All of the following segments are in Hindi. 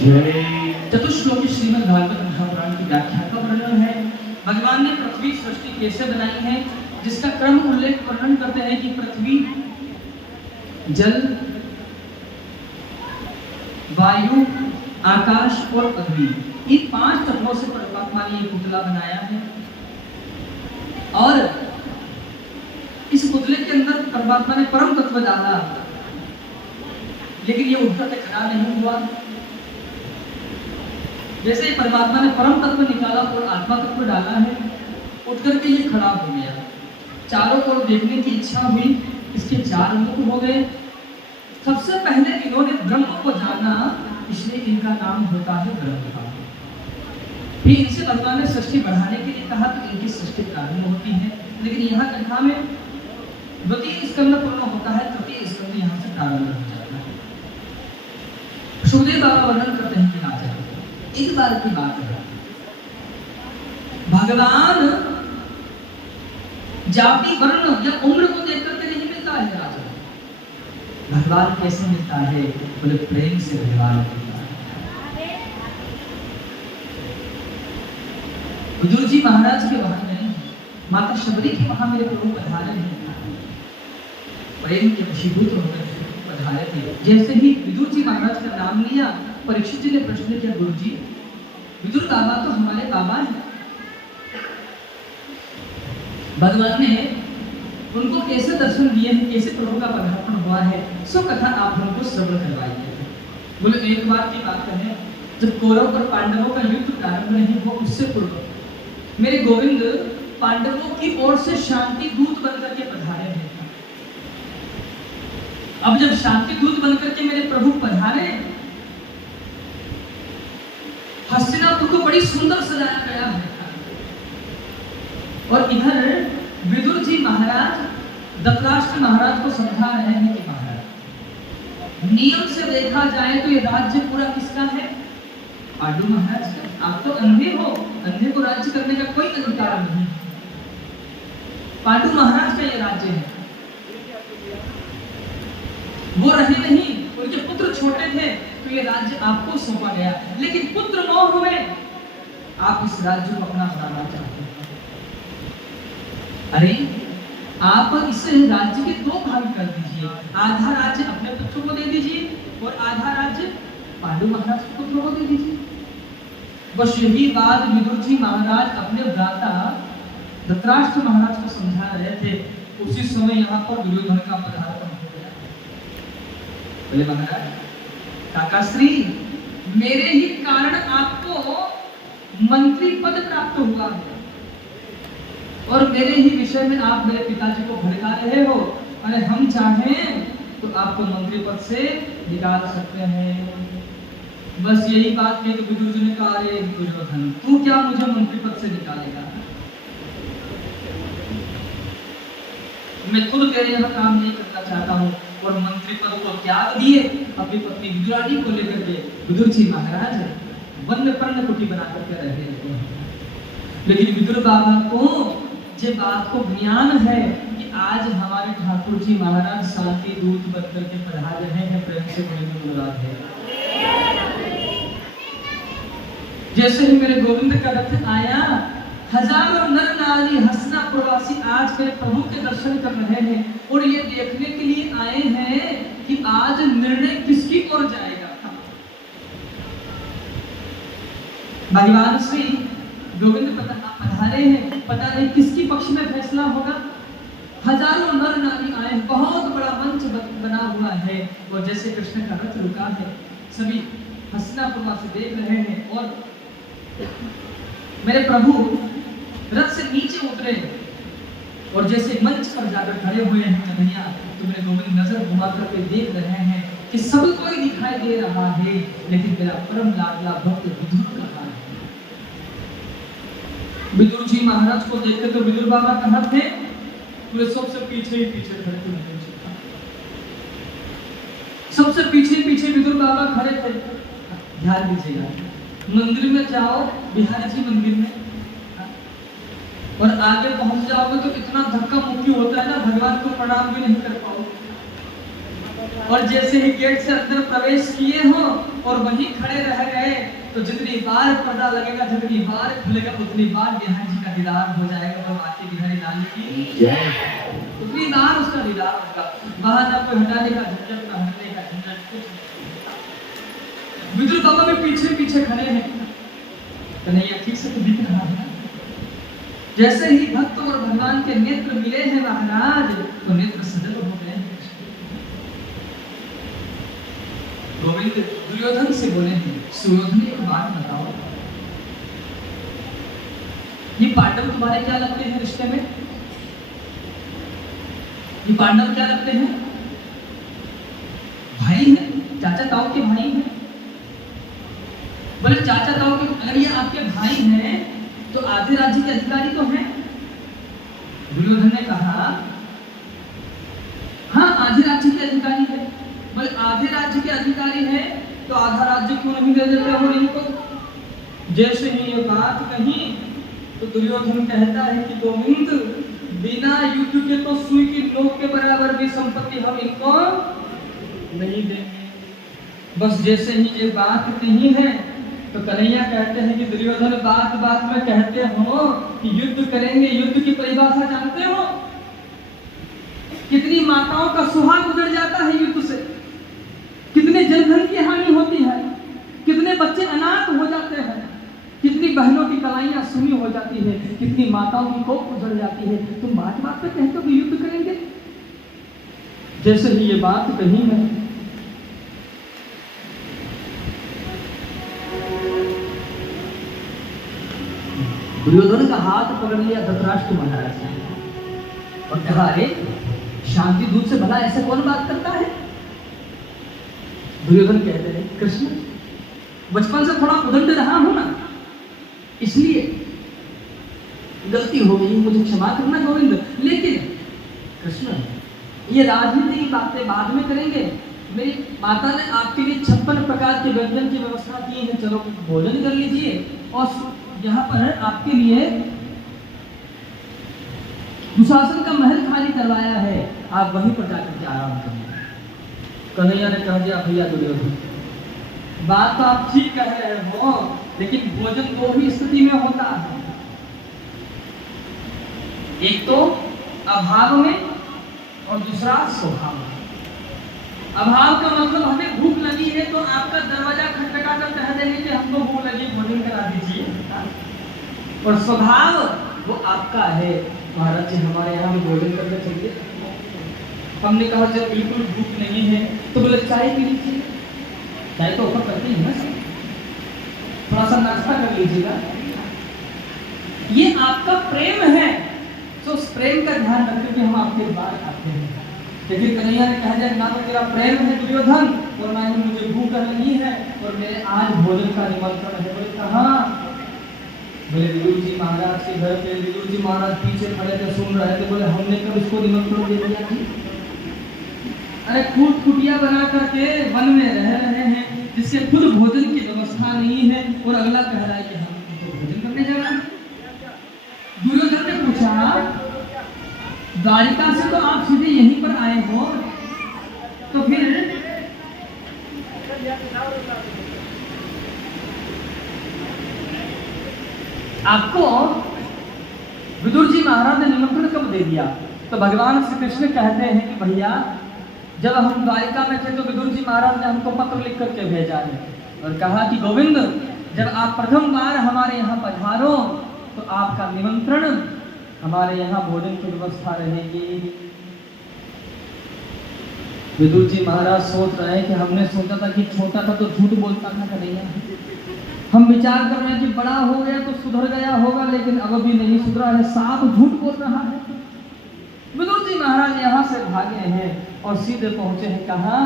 चतुश्लोकी श्रीमद् भागवत महापुराण की व्याख्या का वर्णन है। भगवान ने पृथ्वी सृष्टि कैसे बनाई है, जिसका क्रम उल्लेख वर्णन करते हैं कि पृथ्वी, जल, वायु, आकाश और अग्नि, इन 5 तत्वों से परमात्मा ने ये पुतला बनाया है। और इस पुतले के अंदर परमात्मा ने परम तत्व डाला, लेकिन ये उठकर के खड़ा नहीं हुआ। जैसे ही परमात्मा ने परम तत्व निकाला और आत्मा तत्व डाला है, उठकर के ये खड़ा हो गया। चारों ओर देखने की इच्छा हुई, इसके 4 मुख हो गए। सबसे पहले इन्होंने ब्रह्म को जाना, इसलिए इनका नाम होता है ब्रह्मा। फिर इनसे भगवान ने सृष्टि बढ़ाने के लिए कहा, तो इनकी सृष्टि प्रारंभ होती है। लेकिन यहाँ कथा में द्वितीय स्कंद पूर्ण होता है, तृतीय स्कंद यहाँ से प्रारंभ हो जाता है। सुखदेव बाबा वर्णन करते हैं कि राजा एक बार की बात है, भगवान जाति वर्ण या उम्र को देख करके नहीं मिलता है। राजा भगवान कैसे मिलता है? बोले प्रेम से भगवान मिलता है। विदुर जी महाराज के वहां नहीं है, माता शबरी के वहां मेरे प्रभु पधारे हैं, प्रेम के वशीभूत होकर पधारे थे। जैसे ही विदुर जी महाराज का नाम लिया, परीक्षित जी ने प्रश्न किया, गुरु जी विदुर बाबा तो हमारे बाबा हैं, भगवान ने उनको कैसे दर्शन दिए हैं, कैसे प्रभु का पदार्पण हुआ है, सो कथा आप हमको श्रवण करवाइए। बोले एक बार की बात कहें, जब कौरव और पांडवों का युद्ध प्रारंभ नहीं हुआ, उससे पूर्व मेरे गोविंद पांडवों की ओर से शांति दूत बनकर के पधारे हैं। अब जब शांति दूत बनकर के मेरे प्रभु पधारे, हस्तिनापुर को बड़ी सुंदर सजाया गया है। और इधर विदुर जी महाराज धृतराष्ट्र महाराज को समझा रहे हैं कि महाराज नियम से देखा जाए तो ये राज्य पूरा किसका है? पांडु महाराज का। आप तो अंधे हो, अंधे को राज्य करने का कोई अधिकार नहीं। पांडु महाराज का ये राज्य है। वो रहे नहीं, उनके पुत्र छोटे थे, तो ये राज्य आपको सौंपा गया। लेकिन पुत्र मोह में आप इस राज्य को अपना बनाना चाहते हैं। अरे आप इस राज्य के 2 भाग कर दीजिए, आधा राज्य अपने पुत्रों को दे दीजिए और आधा राज्य पांडु महाराज के पुत्रों को दे दीजिए। बस यही बात विदुर जी महाराज अपने भ्राता धृतराष्ट्र महाराज को समझा रहे थे। उसी समय यहाँ पर दुर्योधन का पदार्पण हो गया। बोले महाराज काकाश्री, मेरे ही कारण आपको मंत्री पद प्राप्त हुआ है और मेरे ही विषय में आप मेरे पिताजी को भड़का रहे हो। अरे हम चाहें तो आपको मंत्री पद से निकाल सकते हैं। बस यही बात की तो विदुर जी ने कहा, अरे दुर्योधन तू क्या मुझे मंत्री पद से निकालेगा? मैं खुद तेरे यहाँ काम नहीं करना चाहता हूँ। और मंत्री पद को त्याग दिए, अपनी पत्नी विदुरानी को लेकर के विदुर जी महाराज वन में पर्ण कुटी बना करके रहने लगे। लेकिन विदुर बाबा को ये बात को ज्ञान है कि आज हमारे ठाकुर जी महाराज शांति दूत बनकर के पधार रहे हैं। प्रेम से बोले अनुराग है। जैसे ही मेरे गोविंद का रथ आया, हजारों नर नारी हस्तिनापुर वासी आज मेरे प्रभु के दर्शन कर रहे हैं और ये देखने के लिए आए हैं कि आज निर्णय किसकी ओर जाएगा। भगवान श्री गोविंद पधारे हैं, पता नहीं किसकी पक्ष में फैसला होगा। हजारों नर नारी आए, बहुत बड़ा मंच बना हुआ है और जैसे कृष्ण का रथ रुका है, सभी हस्तिनापुर वासी देख रहे हैं। और मेरे प्रभु रथ से नीचे उतरे और जैसे मंच पर जाकर खड़े हुए हैं कन्हैया, तो मेरे गोविंद नजर घुमा करके देख रहे हैं कि सब कोई दिखाई दे रहा है, लेकिन मेरा परम लाडला भक्त विदुर कहाँ है? विदुर जी महाराज को देखकर तो विदुर बाबा कहाँ थे? पूरे सबसे पीछे ही पीछे खड़े थे। सबसे पीछे पीछे विदुर बाबा खड़े थे। ध्यान दीजिएगा, मंदिर में जाओ, बिहारी जी मंदिर में, और आगे पहुंच जाओगे तो इतना धक्का मुक्की होता है ना, भगवान को प्रणाम भी नहीं कर पाओगे। और जैसे ही गेट से अंदर प्रवेश किए हो और वहीं खड़े रह गए तो जितनी बार पर्दा लगेगा, जितनी बार खुलेगा, उतनी बार बिहारी जी का दीदार हो जाएगा। तो आके बिहारी लाल की उतनी बार उसका दीदार होगा। वहां ना कोई हटाने का झंझट, ना हटने का झंझट, कुछ। विदुर बाबा में पीछे पीछे खड़े हैं, कन्हैया ठीक से तो दिख रहा है। जैसे ही भक्त और भगवान के नेत्र मिले हैं महाराज, तो नेत्र सजल हो गए हैं। गोविंद दुर्योधन से बोले हैं, सुयोधन एक बात बताओ, ये पांडव तुम्हारे क्या लगते हैं रिश्ते में? ये पांडव क्या लगते हैं? भाई हैं, चाचा ताऊ के भाई हैं। बोले चाचा ताऊ के, अगर ये आपके भाई हैं तो आधे राज्य के अधिकारी तो हैं। दुर्योधन ने कहा हाँ आधे राज्य के अधिकारी है। बोले आधे राज्य के अधिकारी है तो आधा राज्य क्यों नहीं दे देते हो इनको? जैसे ही ये बात कही तो दुर्योधन कहता है कि गोविंद, बिना युद्ध के तो सुई की नोक के बराबर भी संपत्ति हम इनको नहीं देंगे। बस जैसे ही ये बात कही है तो कन्हैया कहते हैं कि दुर्योधन बात बात में कहते हो कि युद्ध करेंगे, युद्ध की परिभाषा जानते हो? कितनी माताओं का सुहाग उजड़ जाता है युद्ध से, कितने जनधन की हानि होती है, कितने बच्चे अनाथ हो जाते हैं, कितनी बहनों की कलाइयां सुनी हो जाती है, कितनी माताओं की कोख उजड़ जाती है। तुम बात बात पे कहते हो कि युद्ध करेंगे। जैसे ही ये बात कही है दुर्योधन का हाथ पकड़ लिया धृतराष्ट्र महाराज ने और कहा, अरे शांति दूत से भला ऐसे कौन बात करता है? दुर्योधन कहते हैं, कृष्ण बचपन से थोड़ा उदंड रहा हूं ना, इसलिए गलती हो गई, मुझे क्षमा करना गोविंद। लेकिन कृष्ण ये राजनीति की बातें बाद में करेंगे। मेरी माता ने आपके लिए 56 प्रकार के व्यंजन की व्यवस्था की है, चलो भोजन कर लीजिए। और यहाँ पर आपके लिए दुशासन का महल खाली करवाया है, आप वहीं पर जाकर के आराम करें। कन्हैया ने कह दिया, भैया दुर्योधन बात तो आप ठीक कह रहे हो, लेकिन भोजन दो ही स्थिति में होता है, एक तो अभाव में और दूसरा स्वभाव में। अभाव का मतलब हमें भूख लगी है तो आपका दरवाजा खटखटा कर कह देंगे कि हमको भूख लगी, भोजन करा दीजिए। और स्वभाव वो आपका है, महाराज जी हमारे यहाँ भी भोजन करना चाहिए। हमने कहा जब बिल्कुल भूख नहीं है तो बोले चाय पी लीजिए, चाय तो ऊपर करती है ना, थोड़ा सा नाश्ता कर लीजिएगा। ये आपका प्रेम है, तो उस प्रेम का ध्यान रखते हुए हम आपके बार आते हैं। लेकिन कन्हैया ने कहा जाए, ना तो तेरा प्रेम है दुर्योधन और ना ही मुझे भूख नहीं है और मेरे आज भोजन का निमंत्रण है। बोले कहाँ? बोले विदुर जी महाराज के घर पे। विदुर जी महाराज पीछे खड़े थे, सुन रहे थे। बोले हमने कब इसको निमंत्रण दे दिया जी? अरे कूट कुटिया बना करके वन में रह रहे हैं, जिससे खुद भोजन की व्यवस्था नहीं है और अगला कह रहा है कि हम तो भोजन करने जा रहे हैं। दुर्योधन ने पूछा, द्वारिका से तो आप सीधे यहीं पर आए हो, तो फिर आपको विदुर जी महाराज ने निमंत्रण कब दे दिया? तो भगवान श्री कृष्ण कहते हैं कि भैया जब हम द्वारिका में थे तो विदुर जी महाराज ने हमको पत्र लिख करके भेजा है और कहा कि गोविंद जब आप प्रथम बार हमारे यहाँ पधारो तो आपका निमंत्रण, हमारे यहाँ भोजन की व्यवस्था रहेगी। विदुर जी महाराज सोच रहे हैं कि हमने सोचा था कि छोटा था तो झूठ बोलता था कन्हैया, हम विचार कर रहे हैं कि बड़ा हो गया तो सुधर गया होगा, लेकिन अब भी नहीं सुधरा है, साफ झूठ बोल रहा है। विदुर जी महाराज यहाँ से भागे हैं और सीधे पहुंचे हैं कहाँ?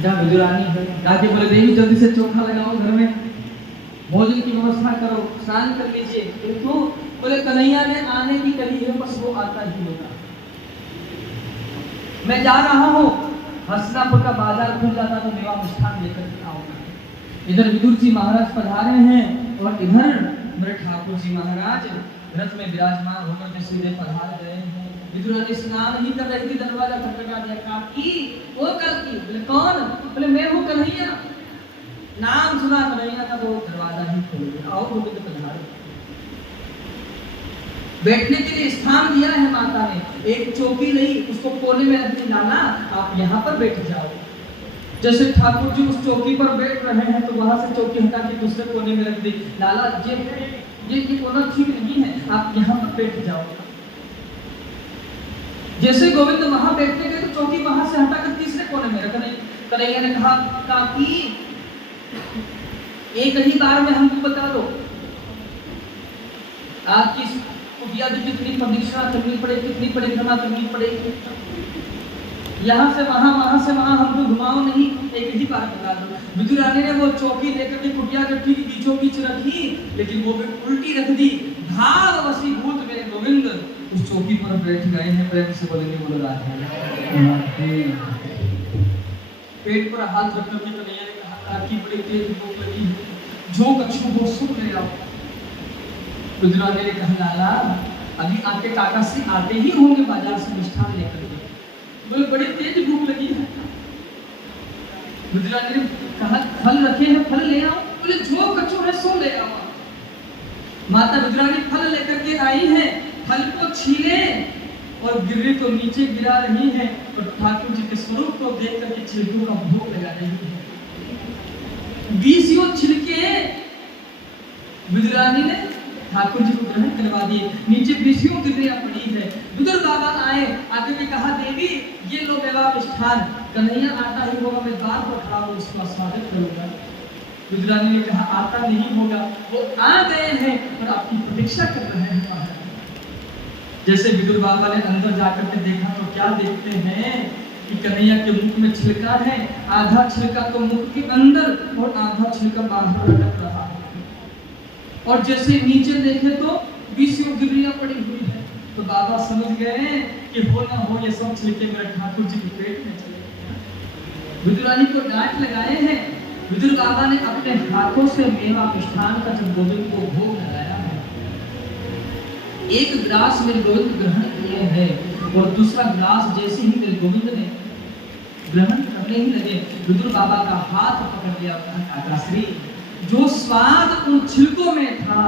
जहाँ विदुरानी है। राजे बोले देवी जल्दी से चोखा लगाओ, घर में भोजन की व्यवस्था करो, स्नान कर लीजिए। किंतु बोले कन्हैया ने आने की कही है, बस वो आता ही होगा। मैं जा रहा हूँ, हसनापुर का बाजार खुल जाता तो मेवा मिष्ठान लेकर के आऊंगा। इधर विदुर जी महाराज पधारे हैं और इधर मेरे ठाकुर जी महाराज रथ में विराजमान होकर के सीधे पधार गए हैं। विदुर रानी स्नान ही कर रही थी, दरवाजा खटखटा दिया, काकी वो काकी, बोले कौन? बोले मैं हूँ कन्हैया। नाम सुना कन्हैया का तो दरवाजा ही खोल दिया, आओ गोविंद पधारो। बैठने के लिए स्थान दिया है माता ने, एक चौकी ली, उसको कोने में रख दी, लाला आप यहाँ पर बैठ जाओ। जैसे ठाकुर जी उस चौकी पर बैठ रहे हैं तो वहां से चौकी हटा के दूसरे कोने में रख दी, लाला ये कोना ठीक नहीं है, आप यहाँ पर बैठ जाओ। जैसे गोविंद वहां बैठने गए तो चौकी वहां से हटाकर तीसरे कोने में रख दी। कन्हैया ने कहा, काकी एक ही बार में हमको बता दो आपकी कुटिया की कितनी प्रदक्षिणा करनी पड़े, कितनी परिक्रमा करनी पड़ेगी, यहाँ से वहां हमको घुमाओ नहीं, एक ही बार बता दो। विदुर रानी ने वो चौकी लेकर के कुटिया के ठीक बीचों बीच रखी, लेकिन वो भी उल्टी रख दी। भाव वशीभूत मेरे गोविंद उस चौकी पर बैठ गए हैं। प्रेम से बोलेंगे बोलो राधे। पेट पर हाथ रख करके कन्हैया ने कहा, काकी बड़ी तेज भूख लगी है, जो कछु वो सुन ले आओ। विदुर रानी ने कहा, लाला अभी आपके काका से आते ही होंगे बाजार से मिष्ठान लेकर के, बोले बड़ी तेज भूख लगी है। विदुर रानी ने कहा, फल रखे हैं फल ले आओ, बोले जो कछु है सो ले आओ। माता विदुर रानी फल लेकर के आई है, फल को छीले और गिर्री को नीचे गिरा रही है और ठाकुर जी के स्वरूप को देख करके छिलकों का भोग लगा रही है। 20 छिलके विदुर रानी ने ठाकुर जी को ग्रहण करवा दिए, नीचे 20 गिर्रियां पड़ी है। विदुर बाबा आए, आके के कहा, देवी ये लो मेवा मिष्ठान। कन्हैया आता ही होगा, मैं द्वार पर खड़ा हूँ, उसका स्वागत करूंगा। विदुर रानी ने कहा, आता नहीं होगा, वो आ गए हैं और आपकी प्रतीक्षा कर रहे हैं बाहर। जैसे विदुर बाबा ने अंदर जाकर के देखा तो क्या देखते हैं कि कन्हैया के मुख में छिलका है, आधा छिलका तो मुख के अंदर और आधा छिलका बाहर लटक रहा है। और जैसे नीचे देखे तो 20 गिर्रियां पड़ी हुई है, तो बाबा समझ गए कि हो ना हो ये सब छिलके मेरे ठाकुर जी के पेट में चले गए। विदुर रानी को डांट लगाए हैं। विदुर बाबा ने अपने हाथों से मेवा मिष्ठान का जब गोविंद को भोग लगाया है, एक गिलास मेरे गोविंद ग्रहण किए हैं और दूसरा गिलास जैसे ही मेरे गोविंद ने ग्रहण करने ही लगे, विदुर बाबा का हाथ पकड़ लिया, काकाश्री जो स्वाद उन छिलकों में था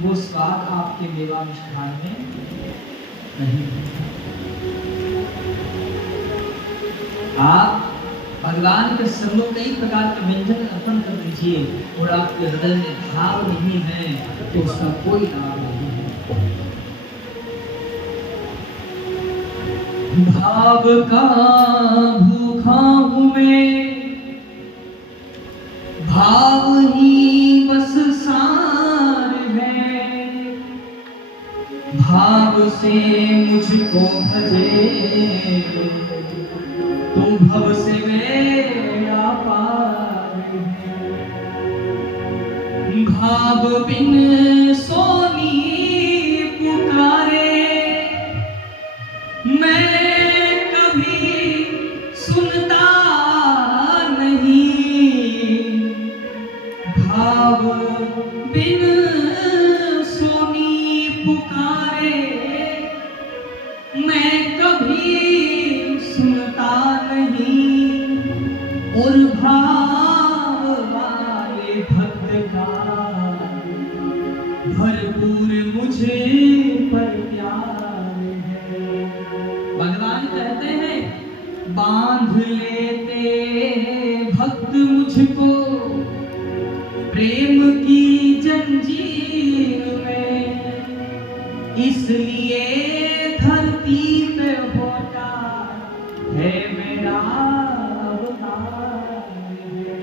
वो स्वाद आपके मेवा मिष्ठान में नहीं। आप भगवान के सर्वों कई प्रकार के व्यंजन अर्पण कर दीजिए और आपके हृदय में भाव नहीं है तो उसका कोई लाभ नहीं है। भाव का भूखा हूँ मैं, भाव ही बस सार है, भाव से मुझको भजे तो भव से मेरा पार है। भाव बिन सोनी पुकारे मैं कभी सुनता नहीं, भाव बिन सोनी पुकारे मैं कभी सुनता नहीं, और भाव वाले भक्त का भरपूर मुझे पर प्यार है। भगवान कहते हैं बांध लेते भक्त मुझको प्रेम की जंजीर में, इसलिए धरती पे होता है मेरा अवतार है।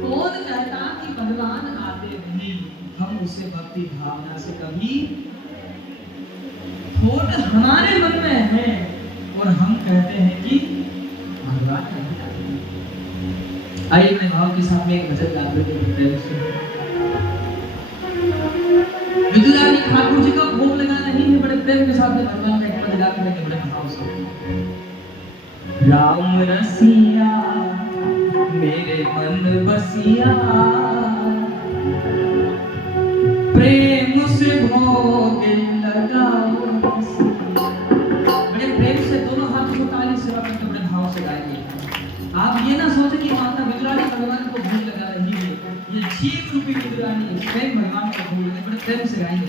कौन कहता कि भगवान आते नहीं, हम उसे भक्ति भावना से कभी खोट हमारे मन में है और हम कहते हैं कि भगवान नहीं आते। आइए मैं भाव के साथ में एक भजन गा करके विदुर रानी ठाकुर जी का भोग लगा रही है, बड़े प्रेम के साथ में भगवान का एक पद गा करके बड़े भाव से। राम रसिया मेरे मन बसिया, प्रेम से भोग लगाओ। आप ये ना सोचे कि माता विदुरानी भगवान को भोग लगा रही है, ये जीव रूपी विदुरानी स्वयं भगवान को भोग लगा। बड़े प्रेम से गाएंगे,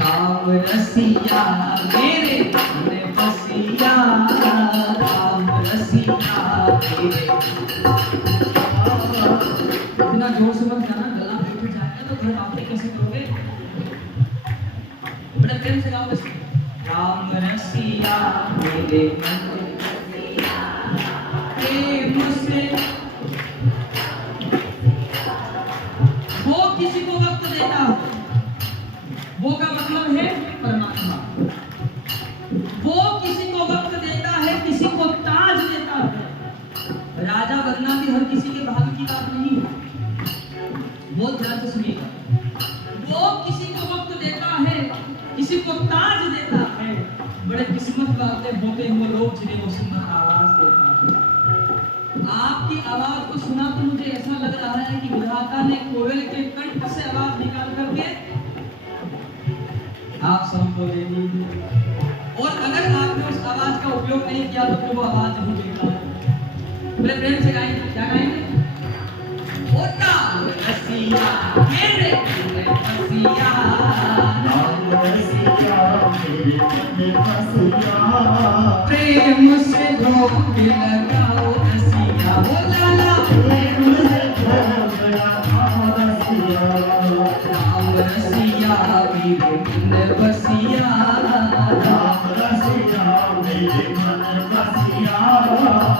राम रसिया मेरे मन बसिया, राम रसिया मेरे। इतना जोर से मत गाना, गला बैठ जाएगा तो घर आपने कैसे करोगे। बड़े प्रेम से गाओ इसको, राम रसिया मेरे मन बसिया, प्रेम से। वो किसी को वक्त देता हो, वो का मतलब है परमात्मा। वो किसी को वक्त देता है, किसी को ताज देता है। राजा बनना भी हर किसी के भाग्य की बात नहीं है, वो ध्यान से सुनिएगा। वो किसी को वक्त देता है, किसी को ताज देता है। बड़े किस्मत वाले होते हैं वो लोग जिन्हें वो सुंदर आवाज देता है। आपकी आवाज को सुना तो मुझे ऐसा लग रहा है कि विधाता ने कोयल के कंठ से आवाज निकाल करके आप सबको दे दी। और अगर आपने उस आवाज का उपयोग नहीं किया तो फिर वो आवाज नहीं देता है। मेरे प्रेम से गाएंगे, क्या गाएंगे? ओ राम रसिया मेरे मन बसिया, राम रसिया मेरे मन बसिया, प्रेम से धोख लगाओ रसिया, ओ लाला प्रेम से धोख लगाओ रसिया, राम रसिया मेरे मन बसिया, राम रसिया मेरे मन बसिया,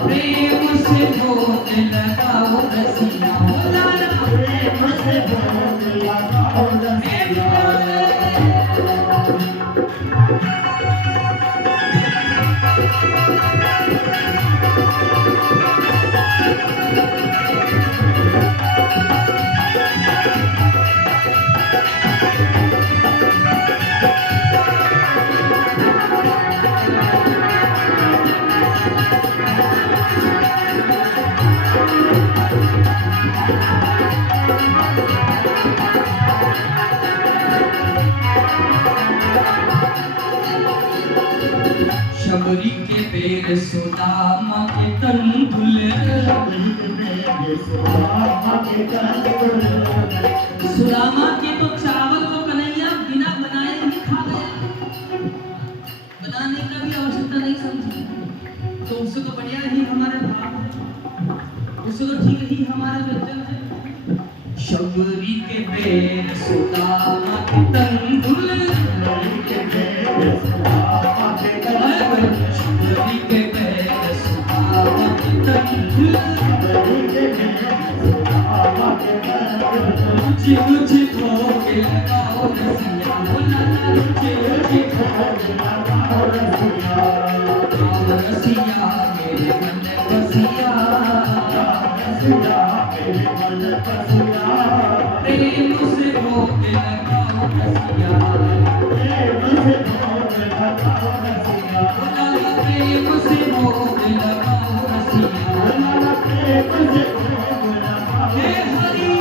प्रेम से धोख लगाओ रसिया, ओ लाला प्रेम से धोख लगाओ रसिया। शबरी के बेर सुदामा के तंदुल, सुदामा के तो चावल को कन्हैया बिना बनाए ही खा गया, बनाने का भी आवश्यकता नहीं समझी। तो उससे तो बढ़िया ही हमारे भाव है, उससे तो ठीक ही हमारा व्यंजन है। शबरी के बेर सुदामा के तंदुल, शबरी के बेर सुदामा के तंदुल, शबरी के बेर सुदामा के तंदुल, शबरी के बेर सुदामा के तंदुल, रुचि रुचि भोग लगाओ रसिया, ओ लाला रुचि रुचि भोग लगाओ रसिया, राम रसिया मेरे मन बसिया, राम रसिया मेरे मन बसिया, प्रेम से भोग लगाओ रसिया, प्रेम से भोग लगाओ रसिया, ओ लाला प्रेम से भोग लगाओ रसिया, ओ लाला प्रेम से भोग लगाओ। हे हरि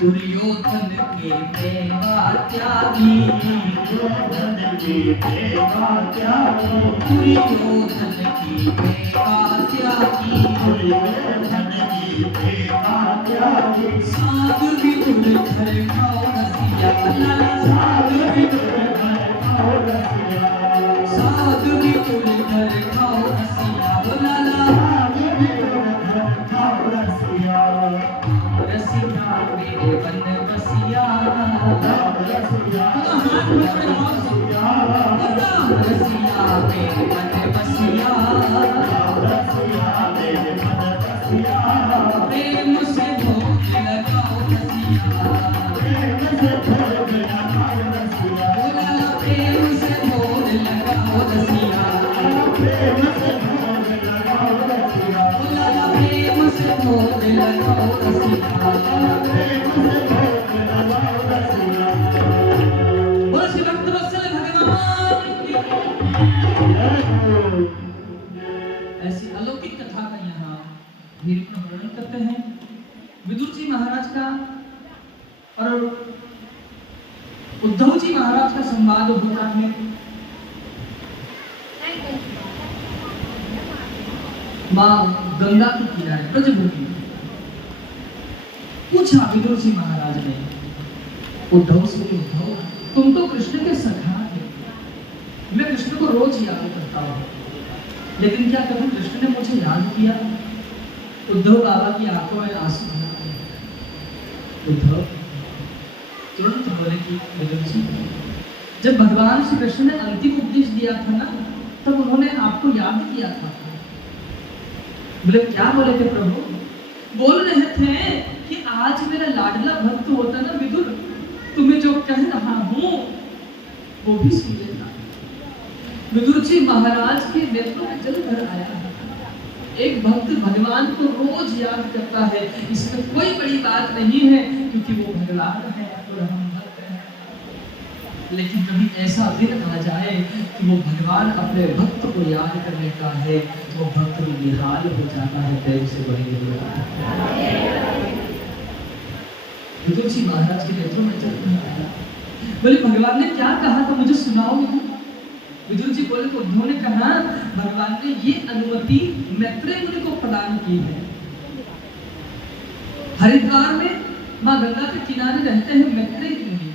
दुर्योधन के मेवा त्यागी, दुर्योधन की मेवा त्यागी, दुर्योधन की मेवा त्यागी, दुर्योधन की मेवा त्यागी, साग विदुर घर खाओ रसिया, लाला साग विदुर घर खाओ रसिया, साग विदुर घर खाओ रसिया, ओ लाला साग विदुर घर खाओ रसिया, रसिया मेरे मन बसिया, राम रसिया मेरे मन बसिया, राम रसिया मेरे मन बसिया, राम रसिया मेरे मन बसिया, प्रेम से ऐसी अलौकिक कथा का यहाँ निरूपण वर्णन करते हैं विदुर जी महाराज का और उद्धव जी महाराज का संवाद होता है। माँ गंगा के किनारे ब्रजभूमि में पूछा विदुर जी महाराज ने उद्धव से, उद्धव तुम तो कृष्ण के सखा थे, मैं कृष्ण को रोज याद करता हूँ, लेकिन क्या कभी कृष्ण ने मुझे याद किया? उद्धव बाबा की आंखों में आंसू भर आए। उद्धव तुरंत बोले कि विदुर जी, जब भगवान श्री कृष्ण ने अंतिम उपदेश दिया था ना, तब उन्होंने आपको याद किया था। बोले क्या बोले थे प्रभु? बोल रहे थे कि आज मेरा लाडला भक्त होता ना विदुर, तुम्हें जो कह रहा हूं वो भी सुन लेता। विदुर जी महाराज के नेत्रों में जल भर आया। एक भक्त भगवान को रोज याद करता है, इसमें कोई बड़ी बात नहीं है, क्योंकि वो भगवान है और हम भक्त हैं। लेकिन कभी ऐसा दिन आ जाए कि वो भगवान अपने भक्त को याद कर लेता है, तो वो भक्त निहाल हो जाता है। देव से बड़ी विदुर जी महाराज के नेत्रों में जल भर आया। बोले भगवान ने क्या कहा था, मुझे सुनाओ। विदुर जी बोले तो उन्होंने कहा भगवान ने ये अनुमति मैत्रेय मुनि को प्रदान की है। हरिद्वार में माँ गंगा के किनारे रहते हैं मैत्रेय मुनि,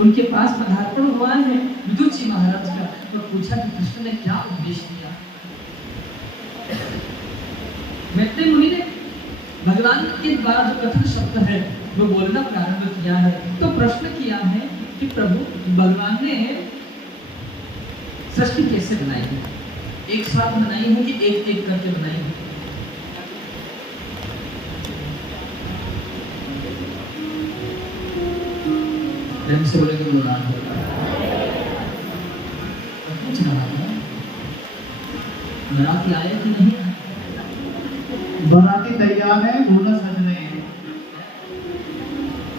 उनके पास पदार्पण हुआ है विदुर जी महाराज का, और पूछा कि कृष्ण ने क्या उपदेश दिया। मैत्रेय मुनि ने भगवान के द्वारा जो कथन शब्द है वो बोलना प्रारंभ किया है। तो प्रश्न किया है कि प्रभु भगवान ने सृष्टि कैसे बनाई है? एक साथ बनाई है कि एक एक करके बनाई है? प्रेम से बोलेंगे बोलान होगा। पूछ रहा था बराती आए कि नहीं? बराती तैयार है, दूल्हा सज रहे हैं।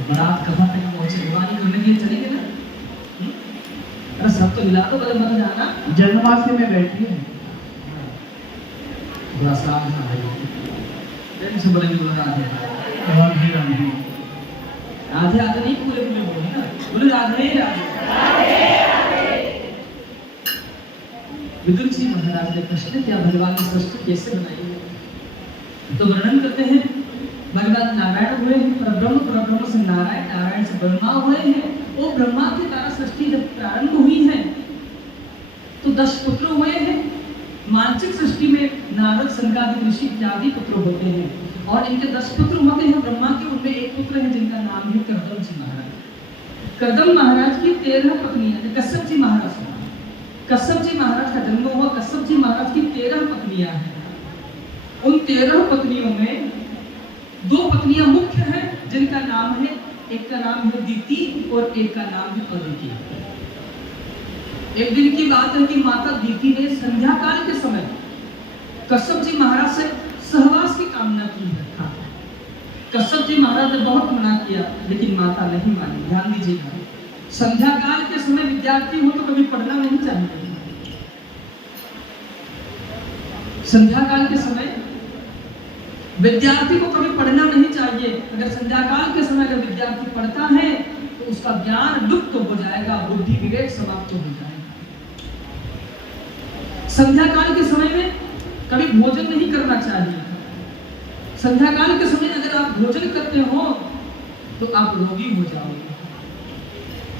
बारात कहाँ तक पहुंचे? कुर्बानी करने के लिए चलेंगे ना? अरे सब तो मिला दो, बदल मत जाना। जन्माष्टमी में बैठी है। थोड़ा साफ ना भाई, प्रेम से बोलेंगे बोला राधे राधे राधे। आधे आधे नहीं, पूरे पूरे बोले ना, बोले राधे राधे। विदुर जी महाराज ने प्रश्न किया भगवान ने सृष्टि कैसे बनाई है? तो वर्णन करते हैं भगवान नारायण हुए हैं, परब्रह्म से नारायण, नारायण से ब्रह्मा हुए हैं। वो ब्रह्मा के द्वारा सृष्टि जब प्रारंभ हुई है तो 10 पुत्र हुए हैं। मानसिक सृष्टि में नारद, सनकादिक ऋषि इत्यादि पुत्र होते हैं, और इनके 10 पुत्र होते हैं ब्रह्मा के। उनमें एक पुत्र है जिनका नाम है कर्दम जी महाराज। कर्दम महाराज की 13 पत्नियां, कश्यप जी महाराज का जन्म हुआ। कश्यप जी महाराज की 13 पत्नियां हैं। उन 13 पत्नियों में 2 पत्नियां मुख्य हैं जिनका नाम है, एक का नाम है दीति और एक का नाम है अदिति। एक दिन की बात है कि माता दीति ने संध्या काल के समय कश्यप जी महाराज से सहवास की कामना की है। कश्यप जी महाराज ने बहुत मना किया, लेकिन माता नहीं मानी। ध्यान दीजिएगा, संध्या काल के समय विद्यार्थी हो तो कभी पढ़ना नहीं चाहिए। संध्या काल के समय विद्यार्थी को कभी पढ़ना नहीं चाहिए। अगर संध्या काल के समय अगर विद्यार्थी पढ़ता है तो उसका ज्ञान लुप्त हो जाएगा, बुद्धि विवेक समाप्त हो जाएगा। संध्या काल के समय में कभी भोजन नहीं करना चाहिए। संध्या काल के समय अगर आप भोजन करते हो तो आप रोगी हो जाओगे।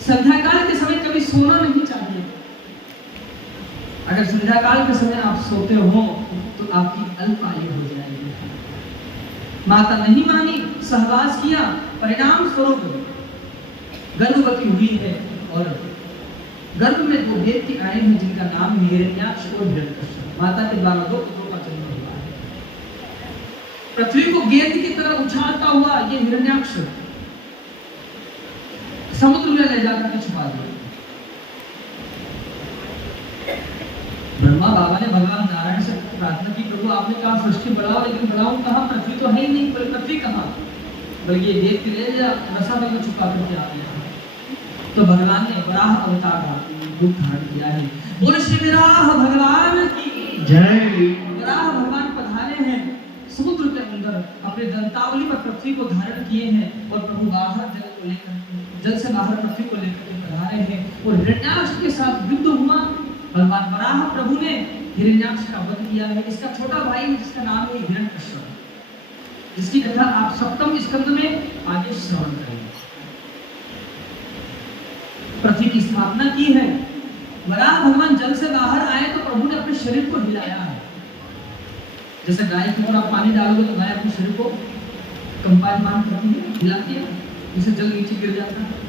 संध्या काल के समय कभी सोना नहीं चाहिए। अगर संध्या काल के समय आप सोते हो तो आपकी अल्प आयु हो जाएगी। माता नहीं मानी, सहवास किया, परिणाम स्वरूप गर्भवती हुई है, और गर्भ में 2 व्यक्ति आए हैं जिनका नाम हिरण्याक्ष और हिरण्यकश्यप। माता के द्वारा 2 पुत्रों का जन्म हुआ है। पृथ्वी को गेंद की तरह उछालता हुआ ये हिरण्याक्ष समुद्र में ले जाकर के छुपा दिया। ब्रह्मा बाबा ने भगवान नारायण से प्रार्थना की, प्रभु आपने कहा सृष्टि बढ़ाओ, लेकिन बढ़ाऊं कहाँ, पृथ्वी तो है ही नहीं, पृथ्वी कहाँ, बल्कि ये देख के ले जा रसा में छुपा करके आ गया। तो भगवान ने वराह अवतार रूप धारण किया है। बोल श्री वराह भगवान की जय। वराह भगवान पधारे हैं समुद्र के अंदर, अपने दंतावली पर पृथ्वी को धारण किए हैं और प्रभु बाहर जल को लेकर, जल से बाहर पृथ्वी को लेकर के पधारे हैं और हिरण्याक्ष के साथ युद्ध हुआ। भगवान वराह प्रभु ने हिरण्याक्ष का वध किया है। इसका छोटा भाई जिसका नाम है हिरण्यकश्यप, जिसकी कथा आप सप्तम स्कंद में आगे श्रवण करेंगे। पृथ्वी की स्थापना की है। वराह भगवान जल से बाहर आए तो प्रभु ने अपने शरीर को हिलाया है। जैसे गाय के ऊपर आप पानी डालोगे तो गाय अपने शरीर को कंपायमान करती है, हिलाती है, जिससे जल नीचे गिर जाता है।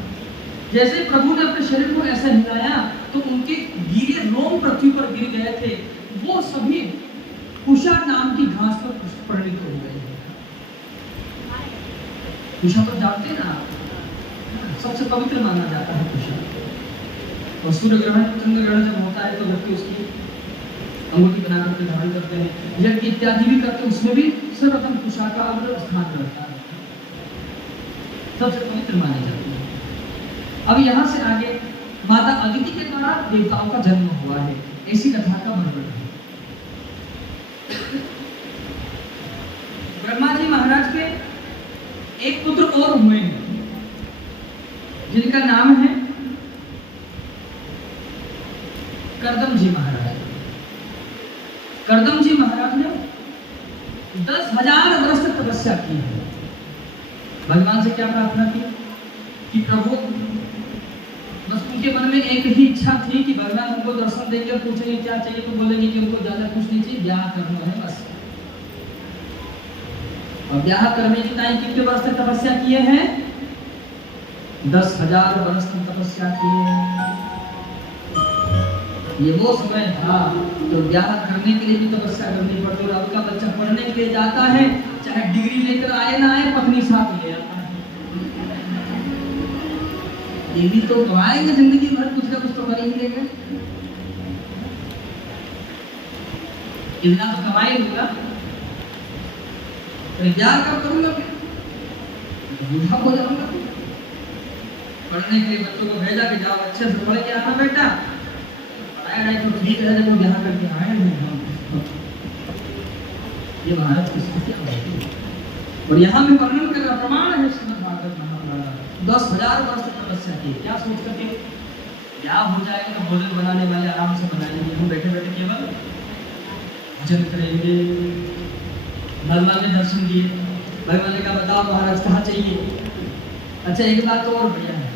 जैसे प्रभु ने अपने शरीर को ऐसा हिलाया तो उनके गिरे रोम पृथ्वी पर गिर गए थे, वो सभी कुशा नाम की घास पर परिणित हो गए। कुशा तो जानते ना, सबसे पवित्र माना जाता है कुशा। और सूर्य ग्रहण चंद्र ग्रहण जब होता है तो व्यक्ति उसकी अंगूठी बना करके धारण करते हैं, यज्ञ इत्यादि भी करते हैं, उसमें भी सर्वप्रथम कुशा का स्थान रहता है, सबसे पवित्र माने जाते हैं। अब यहाँ से आगे माता अदिति के द्वारा देवताओं का जन्म हुआ है, ऐसी कथा का वर्णन है। ब्रह्मा जी महाराज के एक पुत्र और हुए हैं जिनका नाम है कर्दम जी महाराज। कर्दम जी महाराज ने 10,000 वर्ष तक तपस्या की है। भगवान से क्या प्रार्थना की कि प्रभु, बस उनके मन में एक ही इच्छा थी कि भगवान उनको दर्शन देंगे, पूछेंगे क्या चाहिए तो बोलेंगे कि उनको ज्यादा कुछ नहीं चाहिए, ब्याह करना है बस। और ब्याह करने की टाइम कितने वर्ष तक तपस्या किए हैं? 10,000 वर्ष तक तपस्या किए हैं। ये वो समय था तो ब्याह करने के लिए भी तपस्या करनी पड़ती। और आपका बच्चा पढ़ने के लिए जाता है, चाहे डिग्री लेकर आए ना आए, पत्नी साथ ले आता है। ये भी तो कमाएंगे जिंदगी भर, कुछ ना कुछ तो कर ही लेंगे। इतना तो कमा ही लूंगा, ब्याह कब करूंगा, बूढ़ा हो जाऊंगा। पढ़ने के लिए बच्चों को भेजा कि जाओ अच्छे से पढ़ के आना बेटा, पढ़ाया तो ठीक है, जब वो ब्याह करके आए ये भारत की स्थिति है। और यहाँ भी वर्णन कर रहा प्रमाण है श्रीमद् भागवत महापुराण। 10,000 वर्ष तक तपस्या की। क्या सोच करके ब्याह हो जाएगा तो भोजन बनाने वाले आराम से बनाएंगे, हम बैठे बैठे केवल भजन करेंगे। भगवान ने दर्शन दिए, भगवान ने कहा बताओ महाराज कहाँ चाहिए। अच्छा एक बात तो और बढ़िया है,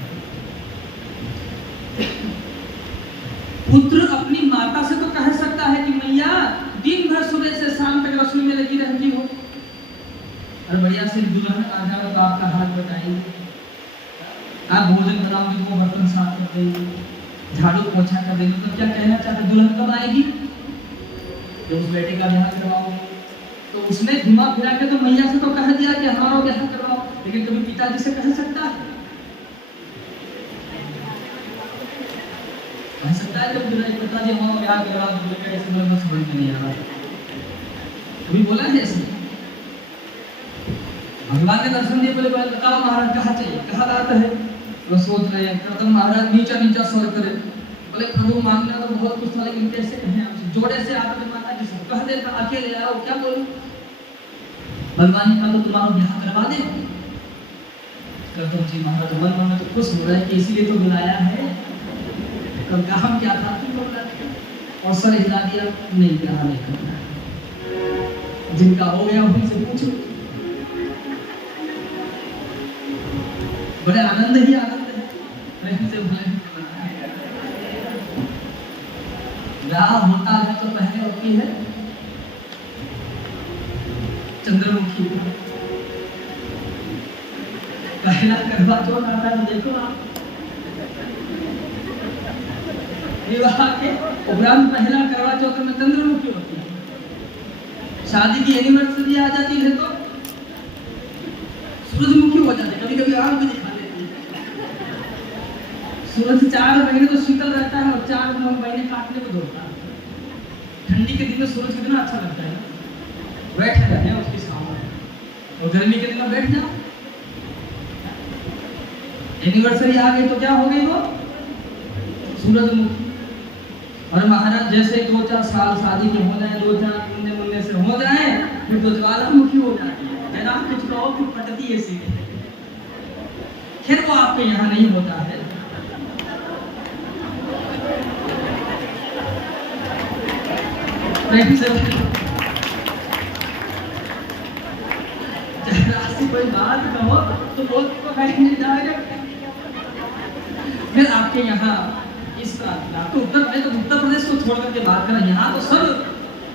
पुत्र अपनी माता से तो कह सकता है कि मैया दिन भर सुबह से शाम तक रसोई में लगी रहती हो, और बढ़िया से दुल्हन आ जाए तो आपका हाथ बटाएंगे, आप भोजन बनाओगे तो बर्तन साफ कर देंगे, झाड़ू पोछा कर देंगे। तो क्या कहना चाहते दुल्हन कब आएगी? जब उस बेटे का ब्याह करवाओगे। तो उसने घुमा फिरा के तो मैया से तो कह दिया कि हमारा ब्याह करवाओ, लेकिन कभी पिताजी से कह सकता है? कह सकता है जब पिताजी हमारा ब्याह करवा दो, कैसे समझ में नहीं आ रहा, कभी बोला है ऐसे? भगवान ने दर्शन दिए, बोले बताओ महाराज कहाँ चाहिए, कहाँ बात है? वो सोच रहे हैं, कर्दम महाराज नीचा नीचा स्वर करे, बोले प्रभु मांगना तो बहुत कुछ था, लेकिन कैसे कहें आपसे, जोड़े से आप माता जी से कह देता अकेले आओ, क्या बोलूं? भगवान ने कहा तो तुम्हारा ब्याह करवा दे। कर्दम जी महाराज मन में तो खुश हो रहे कि इसीलिए तो बुलाया है, कब काम क्या था तुम बोल रहे, और सर हिला दिया, नहीं ब्याह नहीं करना, जिनका हो गया उनसे पूछो। बड़े आनंद ही आनंद है, प्रेम से भले ब्याह होता है तो पहले होती है चंद्रमुखी, पहला करवा चौथ आता है, देखो आप विवाह के उपरांत पहला करवा चौथ में चंद्रमुखी होती है। शादी की एनिवर्सरी आ जाती है तो सूरजमुखी हो जाती है, कभी कभी आग भी दिखा देती है। सूरज 4 महीने तो शीतल रहता है और 4 महीने काटने को दौड़ता है। ठंडी के दिन में सूरज कितना अच्छा लगता है, बैठ जाते हैं उसके सामने, और गर्मी के दिन में बैठ जाओ। एनिवर्सरी आ गई तो क्या हो गई वो सूरजमुखी। और महाराज जैसे 2-4 साल शादी के हो जाए, 2-4 मुन्ने से हो जाए, फिर तो ज्वालामुखी हो जाती है ना, कुछ कहो कि फटती है सीधे। खैर वो आपके यहाँ नहीं होता है। कोई बात कहो तो बहुत को कहीं जाएगा। फिर आपके यहाँ इस बात तो उत्तर प्रदेश को छोड़ करके बात करें, यहाँ तो सब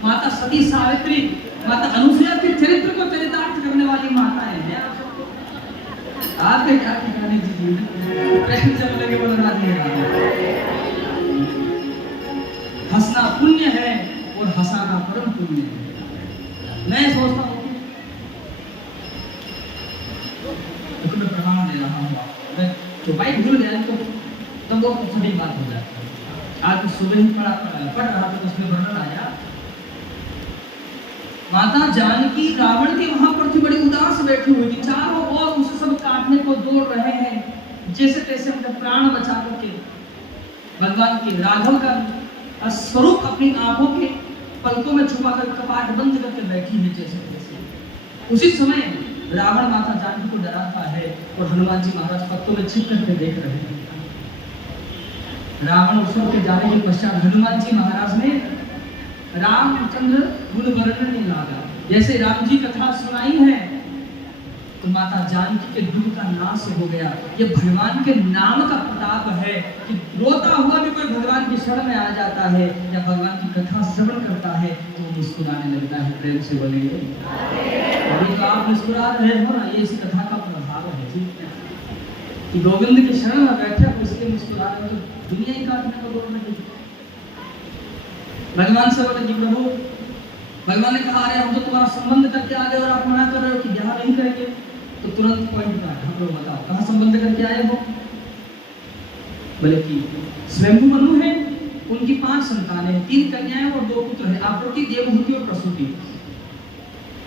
माता सती सावित्री, माता अनुसुईया के चरित्र को चरितार्थ करने वाली माताएं हैं। आपके क्या ठिकाने जी प्रेम से बोलेंगे बोलना हंसना पुण्य है और हंसाना परम पुण्य है। मैं सोचता हूँ मैं प्रमाण दे रहा हूँ, मैं तो बाइक भूल गया तो तब वो सभी बात हो जाती है। आज सुबह ही पढ़ रहा था तो उसमें वर्णन आया, माता जानकी रावण के वहां पर थी, बड़ी उदास बैठी हुई थी, चारों ओर उसे सब काटने को दौड़ रहे हैं, जैसे तैसे अपने प्राण बचा करके भगवान के राघव का स्वरूप अपनी आंखों के पलकों में छुपा कर कपाट बंद करके बैठी है जैसे तैसे। उसी समय रावण माता जानकी को डराता है और हनुमान जी महाराज पत्तों में छिप करके देख रहे हैं। रावण उत्सव के जाने के पश्चात हनुमान जी महाराज ने रामचंद्र गुण वर्णन में लागा, जैसे राम जी कथा सुनाई है तो माता जानकी के दुख का नाश हो गया। ये भगवान के नाम का प्रताप है कि रोता हुआ भी कोई भगवान की शरण में आ जाता है या भगवान की कथा श्रवण करता है तो वो मुस्कुराने लगता है। प्रेम से बोलेंगे अभी तो आप मुस्कुरा रहे हो ना, ये इस कथा का प्रभाव है जी कि गोविंद के शरण में बैठे हो इसलिए मुस्कुरा रहे हो, तो दुनिया ही काटने को बोल रही। भगवान से बोले कि प्रभु, भगवान ने कहा अरे हम तो तुम्हारा संबंध करके आ गए और आप मना कर रहे हो कि ब्याह नहीं करेंगे, तो तुरंत पॉइंट पर हम लोग बताओ कहाँ संबंध करके आए हो। बोले कि स्वयंभू मनु है, उनकी 5 संतानें हैं, 3 कन्याएं और 2 पुत्र हैं, आकृति, देवहूति और प्रसूति।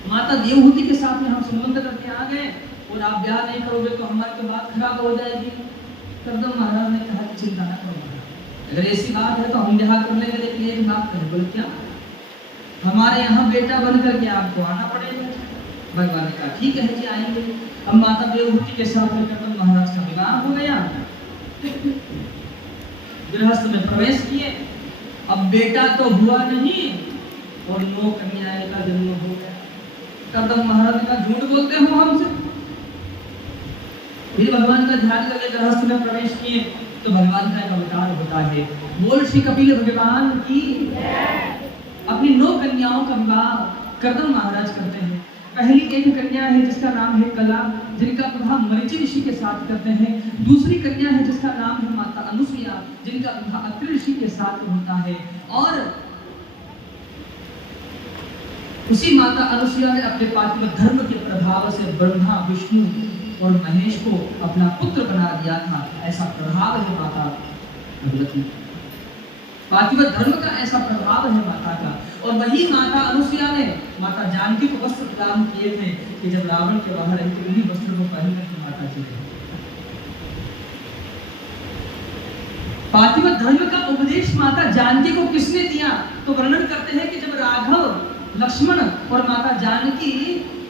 माता देवहूति के साथ में हम संबंध करके आ गए और आप ब्याह नहीं करोगे तो हमारी तो बात खराब हो जाएगी। करदम महाराज ने कहा कि चिंता न करो, अगर ऐसी बात है तो हम ब्याह कर लेंगे, लेकिन एक बात करें। बोले क्या? हमारे यहाँ बेटा बन करके आपको आना पड़ेगा। भगवान ने कहा ठीक है जी आएंगे। अब माता देवहूति के साथ में करदम महाराज का विवाह हो गया, गृहस्थ में प्रवेश किए। अब बेटा तो हुआ नहीं और 9 कन्याएं का जन्म हो गया। करदम महाराज ने कहा झूठ बोलते हो हमसे। फिर भगवान का ध्यान करके गृहस्थ में प्रवेश किए तो भगवान का एक अवतार होता है। बोल श्री कपिल भगवान की। अपनी 9 कन्याओं का विवाह करदम महाराज करते हैं। पहली एक कन्या है जिसका नाम है कला, जिनका विवाह मरीचि ऋषि के साथ करते हैं। दूसरी कन्या है जिसका नाम है माता अनुसुईया, जिनका विवाह अत्रि ऋषि के साथ होता है। और उसी माता अनुसुईया ने अपने पातिव्रत धर्म के प्रभाव से ब्रह्मा, विष्णु और महेश को अपना पुत्र बना दिया था। ऐसा प्रभाव है माता भगवती, पातिव्रत धर्म का ऐसा प्रभाव है माता का। और वही माता अनुसुईया ने माता जानकी को वस्त्र प्रदान किए थे कि जब रावण के बाहर रही तो उन्हीं वस्त्र को पहन कर माता जी ने पातिव्रत धर्म का उपदेश माता जानकी को किसने दिया? तो वर्णन करते हैं कि जब राघव, लक्ष्मण और माता जानकी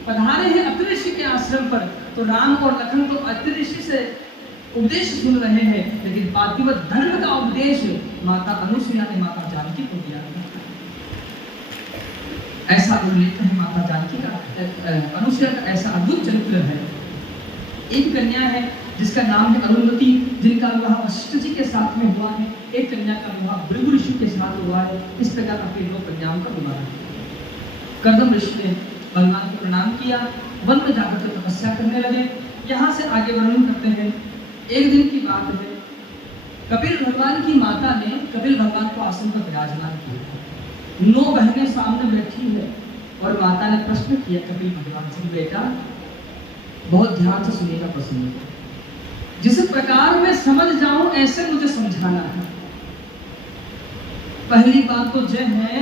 पधारे हैं अत्रि ऋषि के आश्रम पर, तो राम और लखन तो अत्रि ऋषि से उपदेश सुन रहे हैं, लेकिन पातिव्रत धर्म का उपदेश माता अनुसुईया ने माता जानकी को दिया। ऐसा उल्लेख है माता जानकी का, अनुसुईया का ऐसा अद्भुत चरित्र है। एक कन्या है जिसका नाम है अरुंधति, जिनका विवाह वशिष्ठ जी के साथ में हुआ है। एक कन्या का विवाह भृगु ऋषि के साथ हुआ है। इस प्रकार अपनी 2 कन्याओं का विवाह है। करदम ऋषि ने भगवान को प्रणाम किया, वन में जाकर के तपस्या करने लगे। यहाँ से आगे वर्णन करते हैं। एक दिन की बात है, कपिल भगवान की माता ने कपिल भगवान को आसन पर विराजमान किया। 9 बहनें सामने बैठी है और माता ने प्रश्न किया कपिल भगवान से, बेटा बहुत ध्यान से सुनिएगा प्रश्न, जिस प्रकार मैं समझ जाऊं ऐसे मुझे समझाना है। पहली बात तो यह है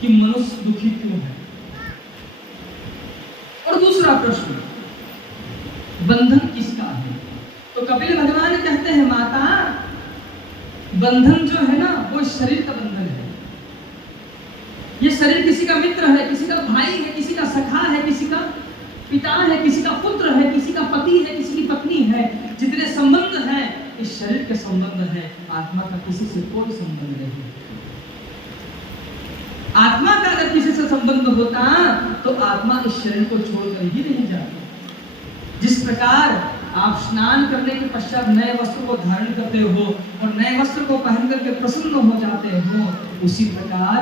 कि मनुष्य दुखी क्यों है, और दूसरा प्रश्न, बंधन किसका है। तो कपिल भगवान कहते हैं माता, बंधन जो है ना वो शरीर का बंधन है। ये शरीर किसी का मित्र है, किसी का भाई है, किसी का सखा है, किसी का पिता है, किसी का पुत्र है, किसी का पति है, किसी की पत्नी है। जितने संबंध हैं इस शरीर के संबंध है, आत्मा का किसी से कोई संबंध नहीं। आत्मा का अगर किसी से संबंध होता तो आत्मा इस शरीर को छोड़कर ही नहीं जाती। जिस प्रकार आप स्नान करने के पश्चात नए वस्त्र को धारण करते हो और नए वस्त्र को पहन करके प्रसन्न हो जाते हो, उसी प्रकार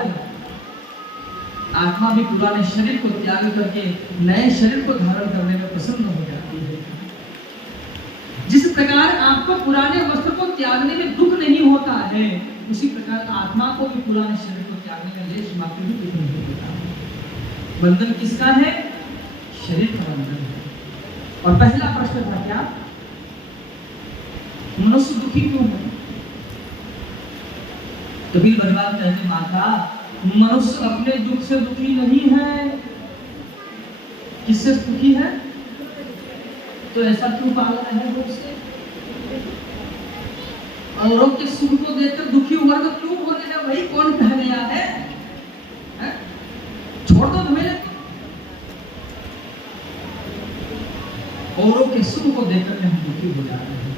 आत्मा भी पुराने शरीर को त्याग करके नए शरीर को धारण करने में प्रसन्न हो जाती है। जिस प्रकार आपको पुराने वस्त्र को त्यागने में दुख नहीं होता है, उसी प्रकार आत्मा को भी पुराने शरीर को त्यागने में लेश मात्र भी दुख नहीं होता। बंधन किसका है? शरीर का बंधन है। और पहला प्रश्न था क्या? मनुष्य दुखी क्यों है? कबीर भगवान कहते माता, मनुष्य अपने दुख से दुखी नहीं है। किससे दुखी है? तो ऐसा क्यों पाला है वो उससे? औरों के सुख को देखकर दुखी वर्ग क्यों होने है? वही कौन कह गया है? छोड़ दो मेरे, औरों के सुख को देखकर हम दुखी हो जाते हैं।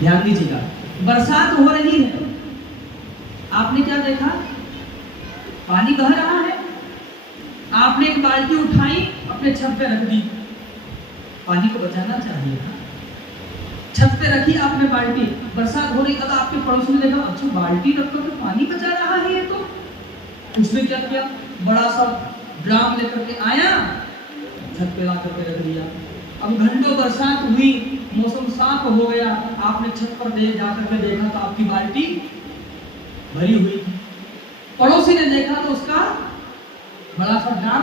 ध्यान दीजिएगा, बरसात हो रही है, आपने क्या देखा? पानी बह रहा है, आपने एक बाल्टी उठाई अपने छत पे रख दी। पानी को बचाना चाहिए था, छत पे रखी आपने बाल्टी, बरसात हो रही, कल आपके पड़ोसी ने देखा, अच्छा बाल्टी रखकर तो पानी बचा रहा है ये तो। उसने क्या किया? बड़ा सा ड्राम लेकर के आया, छत पे ला करके रख दिया। अब घंटों बरसात हुई, मौसम साफ हो गया, आपने छत पर जाकर के देखा तो आपकी बाल्टी भरी हुई थी। पड़ोसी ने देखा तो उसका बड़ा सा ड्राम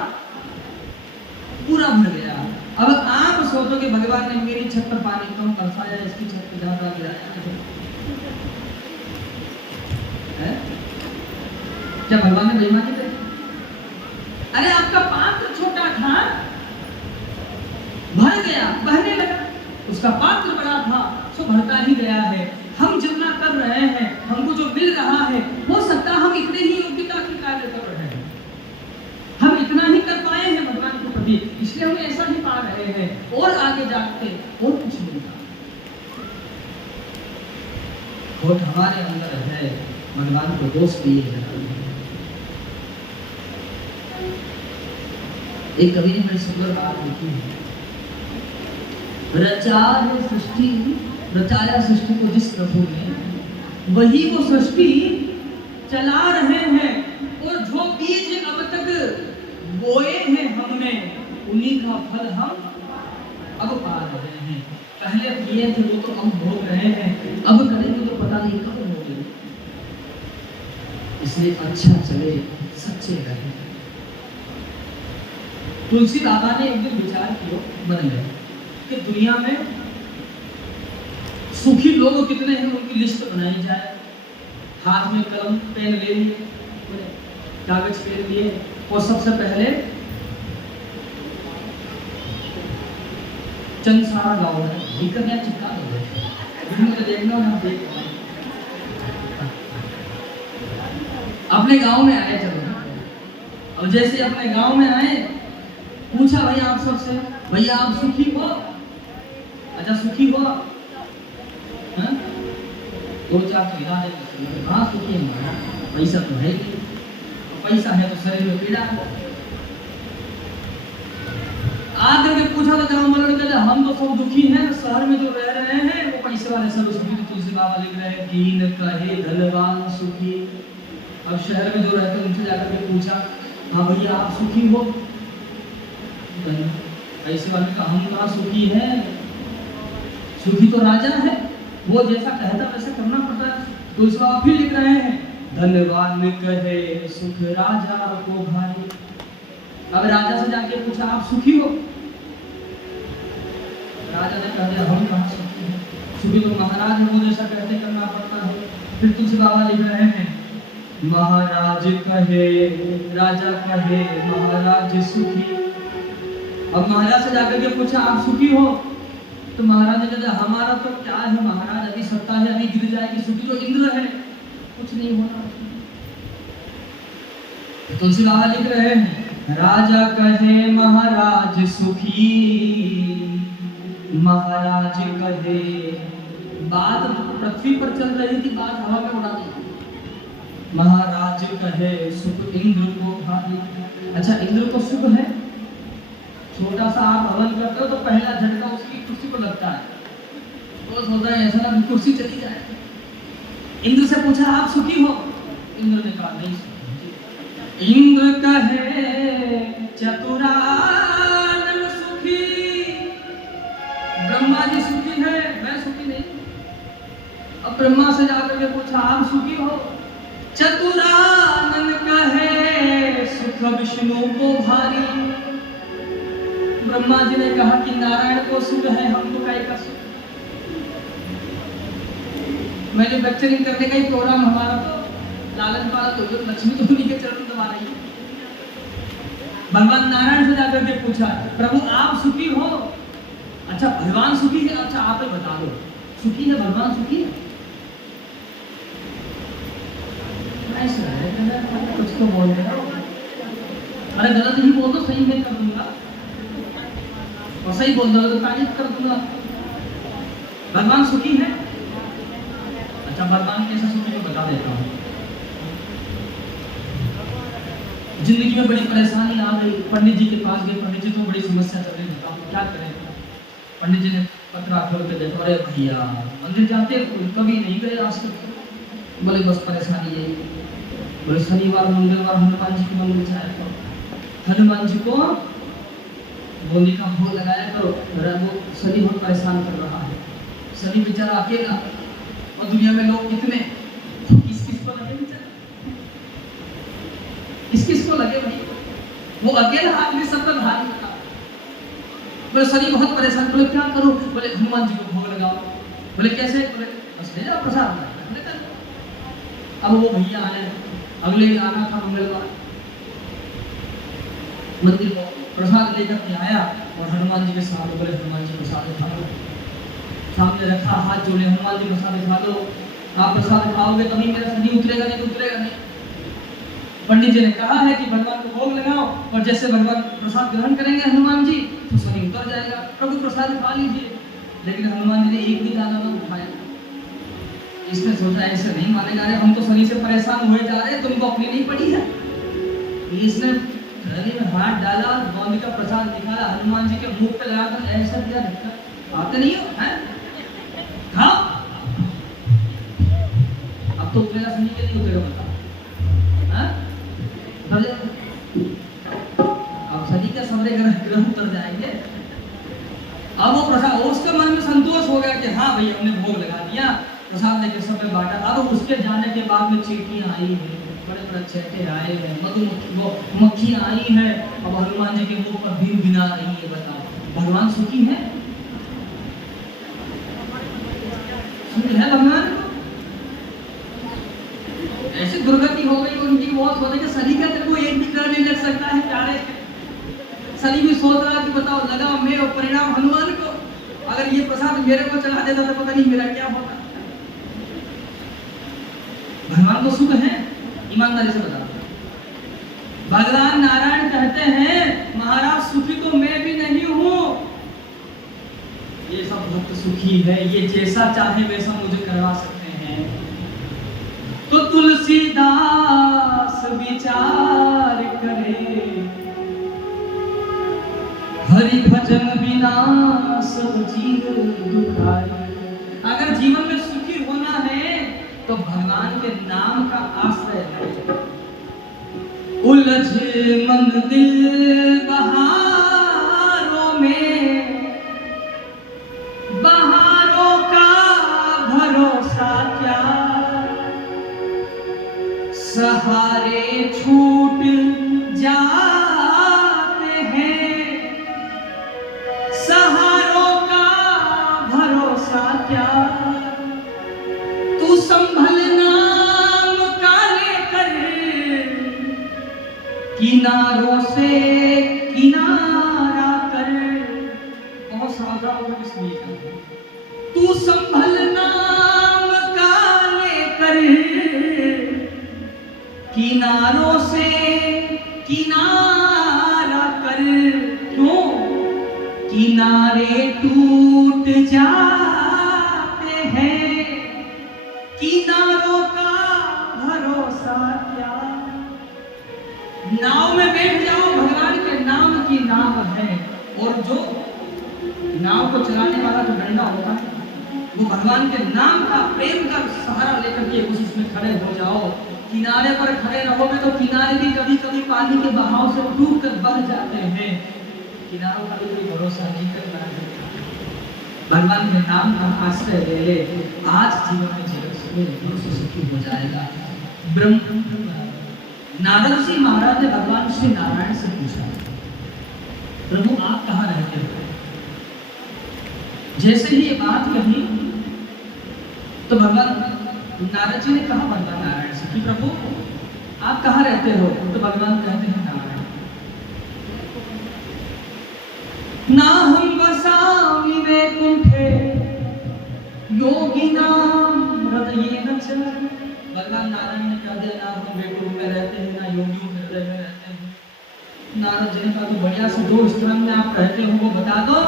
पूरा भर गया। अब आप सोचोगे भगवान ने मेरी छत पर पानी कम बरसाया, इसकी छत पर ज्यादा गिराया, क्या भगवान ने बेईमानी करी? अरे आपका पात्र छोटा था, भर गया, बहने लगा। उसका पात्र बड़ा था, सो भरता ही गया है। हम जितना कर रहे हैं, हमको जो मिल रहा है, हो सकता हम इतने ही योग्यता के कार्य कर रहे हैं, हम इतना ही कर पाए हैं भगवान के प्रति, इसलिए हम ऐसा ही पा रहे हैं। और आगे जाके और कुछ मिलता, खोट हमारे अंदर है, भगवान को दोष दिए जाते हैं। एक कवि ने बड़ी सुंदर बात लिखी है, रचाया सृष्टि को जिस प्रभु ने, वही वो सृष्टि चला रहे हैं। और जो बीज अब तक बोए हैं हमने, उन्हीं का फल हम अब पा रहे हैं। पहले किए थे वो तो अब भोग रहे हैं, अब करेंगे तो पता नहीं कब होंगे। इसलिए अच्छा चले, सच्चे रहे। तुलसी दादा ने एक दिन विचार किया मन में कि दुनिया में सुखी लोग कितने हैं, उनकी लिस्ट बनाई जाए। हाथ में कलम पेन ले लिए, कागज पेन लिए, और सबसे पहले चंद सारा गाँव है, दिक्कत या चिपका दो, देखना है देख। अपने गांव में आए, चलो। और जैसे अपने गांव में आए, पूछा भैया आप सबसे, भैया आप सुखी हो? अच्छा सुखी हो? दो चार तो हिला देते, हाँ सुखी है, पैसा तो है नहीं, पैसा है तो शरीर में पीड़ा है। आकर के पूछा तो गाँव वालों ने कहा हम तो सब दुखी हैं, शहर में जो रह रहे हैं वो पैसे वाले सब सुखी। तो तुलसी बाबा लिख रहे हैं, दीन कहे धनवान सुखी। अब शहर में जो रहते हैं उनसे जाकर के पूछा, हाँ भैया आप सुखी हो? ऐसे वाले का हम कहाँ सुखी है, सुखी तो राजा है, वो जैसा कहता वैसा करना पड़ता है। तुलसी बाबा फिर लिख रहे हैं, धनवान कहे सुख राजा को भाई। अब राजा से जाके पूछा आप सुखी हो? राजा ने कहा हम कहाँ सुखी हैं, सुखी तो महाराज है, वो जैसा कहते करना पड़ता है। फिर तुलसी बाबा लिख रहे हैं, महाराज कहे राजा कहे महाराज सुखी। अब महाराज से जाकर के पूछा आप सुखी हो? तो महाराज ने कहा हमारा तो क्या है महाराज, अभी सत्ता है अभी गिर जाएगी, सुखी तो इंद्र है, कुछ नहीं होना। तुलसी बाबा लिख रहे हैं, राजा कहे महाराज सुखी, महाराज कहे। बात पृथ्वी पर चल रही थी, बात हवा में उड़ा दी। महाराज कहे सुख इंद्र को भारी। अच्छा, इंद्र को सुख है? छोटा सा आप हवन करते हो तो पहला झटका उसकी कुर्सी को लगता है, तो सोचता है ऐसा ना कुर्सी चली जाए। इंद्र से पूछा आप सुखी हो? इंद्र ने कहा नहीं। इंद्र कहे चतुरानन सुखी। ब्रह्मा जी सुखी है, मैं सुखी नहीं। अब ब्रह्मा से जाकर के पूछा आप सुखी हो? चतुरानन कहे सुख विष्णु को भारी। ब्रह्मा जी ने कहा कि नारायण को सुख है, हमको काय का सुख। मैन्युफैक्चरिंग करने का ही प्रोग्राम हमारा, तो लालच वाला तो जो लक्ष्मी तो उन्हीं के चरण दबा रही है। भगवान नारायण से जाकर के पूछा प्रभु आप सुखी हो? अच्छा भगवान सुखी है? अच्छा आप ही बता दो, सुखी है भगवान सुखी है? ऐसा है कुछ तो बोल रहे हो, अरे गलत ही बोल दो, सही मैं कर दूंगा, और सही बोल दो तो तारीफ कर दूंगा। भगवान सुखी है? अच्छा भगवान कैसा सुखी को बता देता हूँ। जिंदगी में बड़ी परेशानी आ गई, पंडित जी के पास गए, पंडित जी तो बड़ी समस्या चल रही, बताओ क्या करें। पंडित जी ने पत्रा खोल के देखा, अरे भैया मंदिर जाते कभी नहीं गए आज तक। बोले बस परेशानी यही। बोले शनिवार मंगलवार हनुमान जी को मंदिर जाया करो, हनुमान जी को बूंदी का भोग लगाया करो। वो शनि बहुत परेशान कर रहा है, शनि बेचारा अकेला, और दुनिया में लोग कितने, किस किस को लगे बेचारा, किस किस को लगे भाई, वो अकेला आदमी सबका भारी होता। बोले शनि बहुत परेशान। बोले क्या करो? बोले हनुमान जी को भोग लगाओ। बोले कैसे? बोले बस ले जाओ प्रसाद। अब वो भैया आने, अगले दिन आना था मंगलवार, मंदिर को प्रसाद लेकर के आया और हनुमान जी के सामने, बोले हनुमान जी प्रसाद खा लो। सामने रखा, हाथ जोड़े, हनुमान जी प्रसाद खा लो, आप प्रसाद खाओगे तभी मेरा शनि उतरेगा, नहीं तो उतरेगा नहीं। पंडित जी ने कहा है कि भगवान को भोग लगाओ, और जैसे भगवान प्रसाद ग्रहण करेंगे हनुमान जी तो शनि उतर जाएगा, प्रभु प्रसाद खा लीजिए। लेकिन हनुमान जी ने एक भी दाना न उठाया। इसने सोचा ऐसे नहीं मानेगा, अरे हम तो शनि से परेशान हुए जा रहे हैं, तुमको अपनी नहीं पड़ी है। इसने गले में हाथ डाला, गोंद का प्रसाद निकाला, हनुमान जी के मुंह पे लगाकर ऐसा दिया, आते नहीं हो हैं? खाओ, अब तो उतरेगा शनि के नहीं उतरेगा बताओ, हैं? अब शनि का सारे ग्रह उतर जाएंगे। अब वो प्रसाद, उसके मन में संतोष हो गया कि हाँ भाई हमने भोग लगा दिया, प्रसाद लेकर सब में बांटा। अब उसके जाने के बाद में चींटियां आई है, बड़े बड़े चेटे आए हैं, मधुमक्खी आई है, अब हनुमान जी के मुंह पर भिन भिना रही है। बताओ भगवान सुखी है? सुखी है भगवान? ऐसी दुर्गति हो गई उनकी, बहुत सोचे कि शनि का तेरे को एक भी ग्रह नहीं लग सकता है प्यारे। शनि भी सोच रहा कि बताओ लगा मैं, और परिणाम हनुमान को, अगर ये प्रसाद मेरे को चढ़ा देता तो पता नहीं मेरा क्या होता। भगवान को सुख है? ईमानदारी से बताओ। भगवान नारायण कहते हैं महाराज सुखी तो मैं भी नहीं हूं, ये सब भक्त सुखी है, ये जैसा चाहे वैसा मुझे करवा सकते हैं। तो तुलसीदास विचार करे, हरि भजन बिना सब जीव दुखारे। अगर जीवन में सुखी होना है तो भगवान के नाम का आश्रय है। उलझ मन दिल बहारों में, बहारों का भरोसा क्या, सहारे छूट जाते हैं, सहारों का भरोसा क्या, तू संभल नाम का लेकर किनारों से किनारा कर। बहुत सावधान होकर सुनिएगा। तू संभल नाम का लेकर किनारों से किनारा कर। क्यों? किनारे टूट जाते हैं, किनारों का भरोसा क्या। नाव में बैठ जाओ, भगवान के नाम की नाव है, और जो नाव को चलाने वाला जो डंडा होता है वो भगवान के नाम का, प्रेम का सहारा लेकर के उसमें खड़े हो जाओ। किनारे पर खड़े रहोगे तो किनारे भी कभी कभी पानी के बहाव से डूब कर बह जाते हैं। किनारों का भी कोई भरोसा नहीं करना है। भगवान के नाम का आश्रय ले ले, आज जीवन में जीवन से सुखी हो जाएगा। ब्रह्म नारद जी महाराज ने भगवान श्री नारायण से पूछा, प्रभु आप कहाँ रहते हो? जैसे ही ये बात कही तो भगवान नारद जी ने कहा भगवान नारायण से कि प्रभु आप कहाँ रहते हो? तो भगवान कहते हैं नारायण। ना हम वसामि वैकुंठे योगिनाम हृदयेन च। भगवान नारायण ने कह दिया, ना हम वैकुंठ में रहते हैं, ना योगियों के हृदय में रहते हैं। नारद जी ने कहा, तो बढ़िया से दो स्थान में आप रहते हो वो बता दो।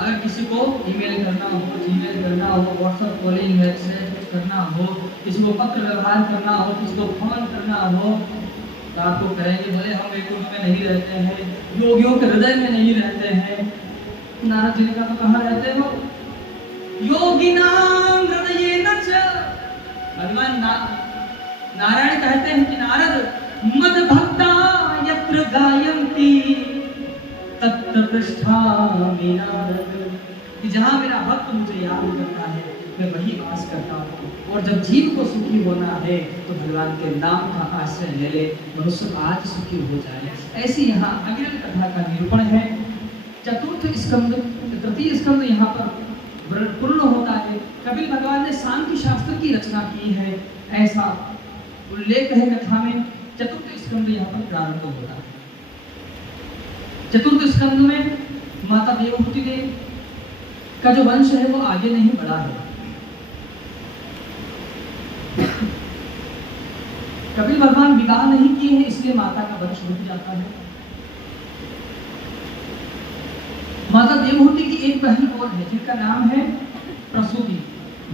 अगर किसी को ईमेल करना हो, जीमेल करना हो, व्हाट्सएप कॉलिंग मैसेज करना हो, किसी को पत्र व्यवहार करना हो, किसी को फोन करना हो, तो आपको कहेंगे बोले हम वैकुंठ में नहीं रहते हैं, योगियों के हृदय में नहीं रहते हैं। नारद जी ने कहा, तो कहाँ रहते हो? योगिनाम हृदयेन च। भगवान नारायण कहते हैं कि नारद मद भक्ता यत्र गायन्ति तत्र पृष्ठामि नारद। कि जहाँ मेरा भक्त मुझे याद करता है मैं वही वास करता हूँ। और जब जीव को सुखी होना है तो भगवान के नाम का आश्रय ले ले, मनुष्य आज सुखी हो जाए। ऐसी यहाँ अग्रिम कथा का निरूपण है। चतुर्थ स्कंद, तृतीय स्कंद यहाँ पर पूर्ण होता है। कपिल भगवान ने सांख्य शास्त्र की रचना की है, ऐसा उल्लेख है कथा में। चतुर्थ स्कंद यहाँ पर प्रारंभ होता है। चतुर्थ स्कंद में माता देवहूति देवी का जो वंश है वो आगे नहीं बढ़ा है। कपिल भगवान विवाह नहीं किए हैं, इसलिए माता का वंश रुक जाता है। माता देवहूति की एक बहन और है जिनका नाम है प्रसूति,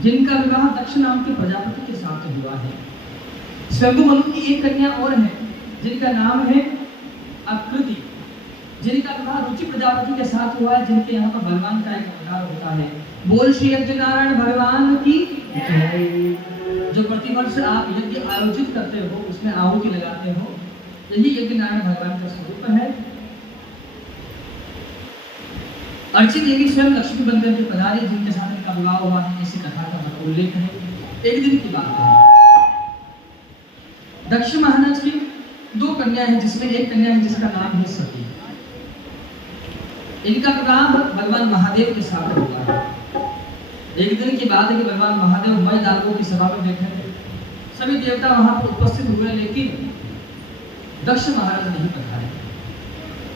जिनका विवाह दक्ष नाम के प्रजापति के साथ हुआ है। स्वयंभु मनु की एक कन्या और है जिनका नाम है आकृति, जिनका विवाह रुचि प्रजापति के साथ हुआ है, जिनके यहाँ पर भगवान का एक अवतार होता है। बोल श्री यज्ञ नारायण भगवान की जय। जो प्रतिवर्ष आप यज्ञ आयोजित करते हो, उसमें आहुति लगाते हो, यही यज्ञ नारायण भगवान का स्वरूप है। अर्ची देवी स्वयं लक्ष्मी बनकर के पधारी, जिनके साथ इनका विवाह हुआ है, इसी कथा का उल्लेख है। एक दिन की बात है, दक्ष महाराज की दो कन्या है, जिसमें एक कन्या है जिसका नाम है सती। इनका विवाह भगवान महादेव के साथ हुआ है। एक दिन की बात है कि भगवान महादेव मय दानवों की सभा में बैठे थे। सभी देवता वहां पर उपस्थित हुए, लेकिन दक्ष महाराज नहीं पधारे।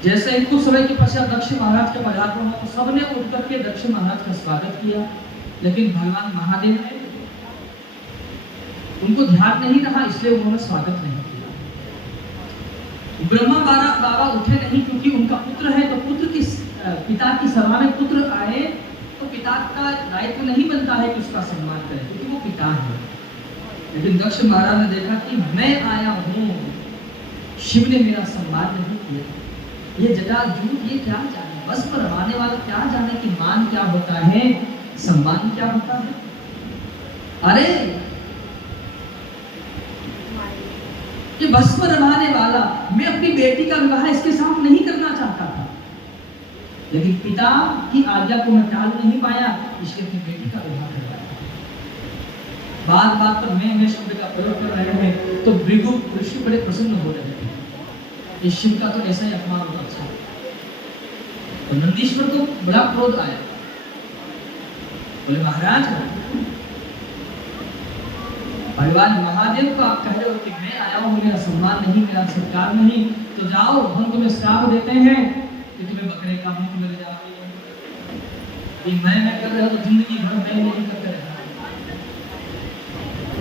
जैसे ही कुछ समय के पश्चात दक्ष महाराज के पधारना हुआ, सबने उठ करके दक्ष महाराज का स्वागत किया, लेकिन भगवान महादेव ने उनको ध्यान नहीं रहा, इसलिए उन्होंने स्वागत नहीं किया। ब्रह्मा बाबा उठे नहीं, क्योंकि उनका पुत्र है, तो पुत्र की पिता की सभा में पुत्र आए तो पिता का दायित्व नहीं बनता है कि उसका सम्मान करें, क्योंकि वो पिता है। लेकिन दक्ष महाराज ने देखा कि मैं आया हूँ, शिव ने मेरा सम्मान नहीं किया। ये जटाजूट ये क्या जाने, बस पर रवाने वाला क्या जाने कि मान क्या होता है, सम्मान क्या होता है। अरे ये भस्म रवाने वाला, मैं अपनी बेटी का विवाह इसके साथ नहीं करना चाहता था, लेकिन पिता की आज्ञा को मैं टाल नहीं पाया, इसलिए अपनी बेटी का विवाह करवाया। बात बात पर मैं शब्द का प्रयोग कर रहे हैं तो भृगु ऋषि बड़े प्रसन्न हो रहे हैं। इस शिव का तो ऐसा ही अपमान होता था। तो नंदीश्वर को बड़ा क्रोध आया। बोले महाराज, भगवान महादेव को आप कह रहे हो कि मैं आया हूँ, मेरा सम्मान नहीं, मेरा सत्कार नहीं, तो जाओ, हम तुम्हें श्राप देते हैं कि तुम्हें बकरे का मुख मिल जाए। ये मैं कर रहा हूँ तो जिंदगी भर मैं नहीं करते रहा।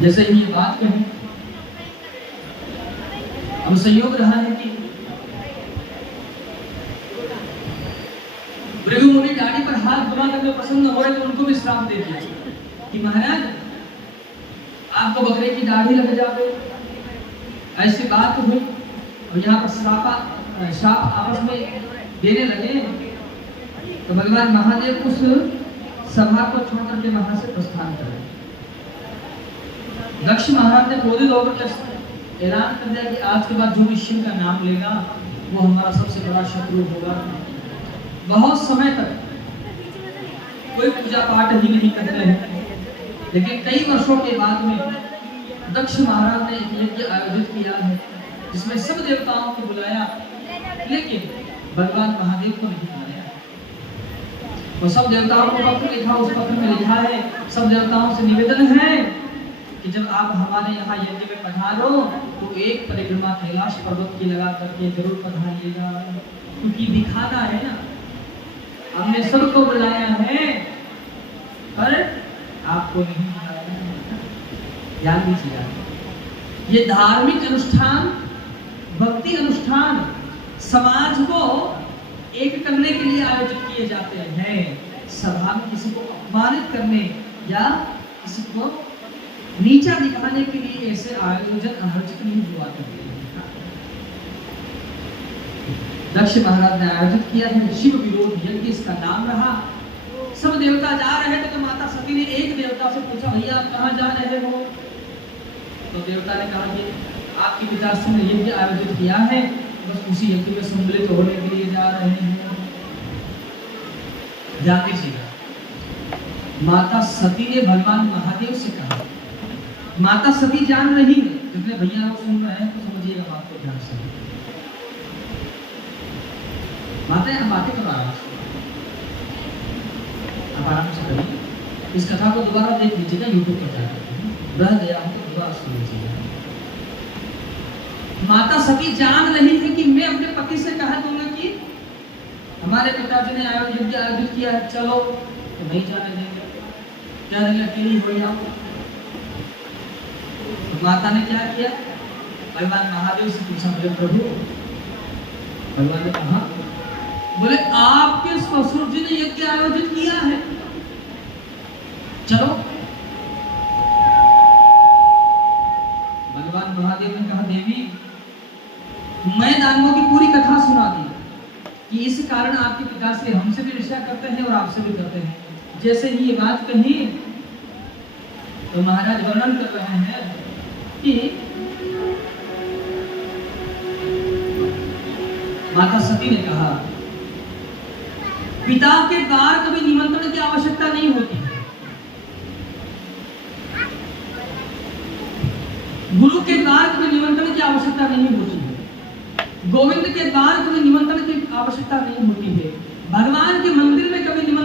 जैसे ही ये बात कही, अब संयोग रहा है कि भृगु मुनि दाढ़ी पर हाथ घुमाकर में पसंद न हो रहे तो उनको भी श्राप दे दिया कि महाराज आपको बकरे की दाढ़ी लग जाए। ऐसी बात हुई और यहाँ पर श्राप आपस में देने लगे। तो भगवान महादेव उस सभा को छोड़कर के वहां से प्रस्थान कर गए। दक्ष महाराज ने क्रोधित होकर ऐलान कर दिया कि आज के बाद जो भी शिव का नाम लेगा वो हमारा सबसे बड़ा शत्रु होगा। बहुत समय तक कोई पूजा पाठ ही नहीं करते हैं, लेकिन कई वर्षों के बाद में दक्ष महाराज ने एक यज्ञ आयोजित किया है जिसमें सब देवताओं को बुलाया, लेकिन भगवान महादेव को नहीं बुलाया। और सब देवताओं को पत्र लिखा, उस पत्र में लिखा है, सब देवताओं से निवेदन है कि जब आप हमारे यहाँ यज्ञ में पधारो तो एक परिक्रमा कैलाश पर्वत की लगा करके जरूर पधारिएगा, क्योंकि दिखाना है ना, हमने सबको बुलाया है पर आपको नहीं बुलाया। ध्यान दीजिएगा, ये धार्मिक अनुष्ठान, भक्ति अनुष्ठान समाज को एक करने के लिए आयोजित किए जाते हैं। सभा में किसी को अपमानित करने या किसी को नीचा दिखाने के लिए ऐसे आयोजन आयोजित नहीं हुआ करते हैं। दक्ष महाराज ने आयोजित किया है, शिव विरोध यज्ञ इसका नाम रहा। सब देवता जा रहे थे तो माता सती ने एक देवता से पूछा, भैया आप कहाँ जा रहे हो? तो देवता ने कहा कि आपकी पिताश्री ने यज्ञ आयोजित किया है, बस उसी यज्ञ में सम्मिलित होने के लिए जा रहे हैं। जाते सीधा माता सती ने भगवान महादेव से कहा, माता सती जान रही है, जितने भैया लोग सुन रहे हैं तो समझिएगा बात को ध्यान से। माता यहाँ बातें कर आराम से, आप आराम से करिए। इस कथा को दोबारा देख लीजिएगा, यूट्यूब पर जाकर रह गया हूँ तो दोबारा सुन लीजिएगा। माता सती जान रही है कि मैं अपने पति से कहा दूंगा कि हमारे पिताजी ने यज्ञ आयोजित किया है, चलो, तो नहीं जाने देंगे, क्या देंगे, अकेली हो जाओ। तो माता ने क्या किया, भगवान महादेव से पूछा, बोले प्रभु, भगवान ने कहा, बोले आपके ससुर जी ने यज्ञ आयोजित किया है, चलो। भगवान महादेव ने कहा, देवी मैं दानवों की पूरी कथा सुना दी कि इस कारण आपके पिता से हमसे भी ईर्ष्या करते हैं और आपसे भी करते हैं। जैसे ही ये बात कही तो महाराज वर्णन कर रहे हैं कि माता सती ने कहा, पिता के द्वार कभी निमंत्रण की आवश्यकता नहीं होती है, गुरु के द्वार कभी निमंत्रण की आवश्यकता नहीं होती है, गोविंद के द्वार कभी निमंत्रण की आवश्यकता नहीं होती है, भगवान के मंदिर में कभी निमंत्रण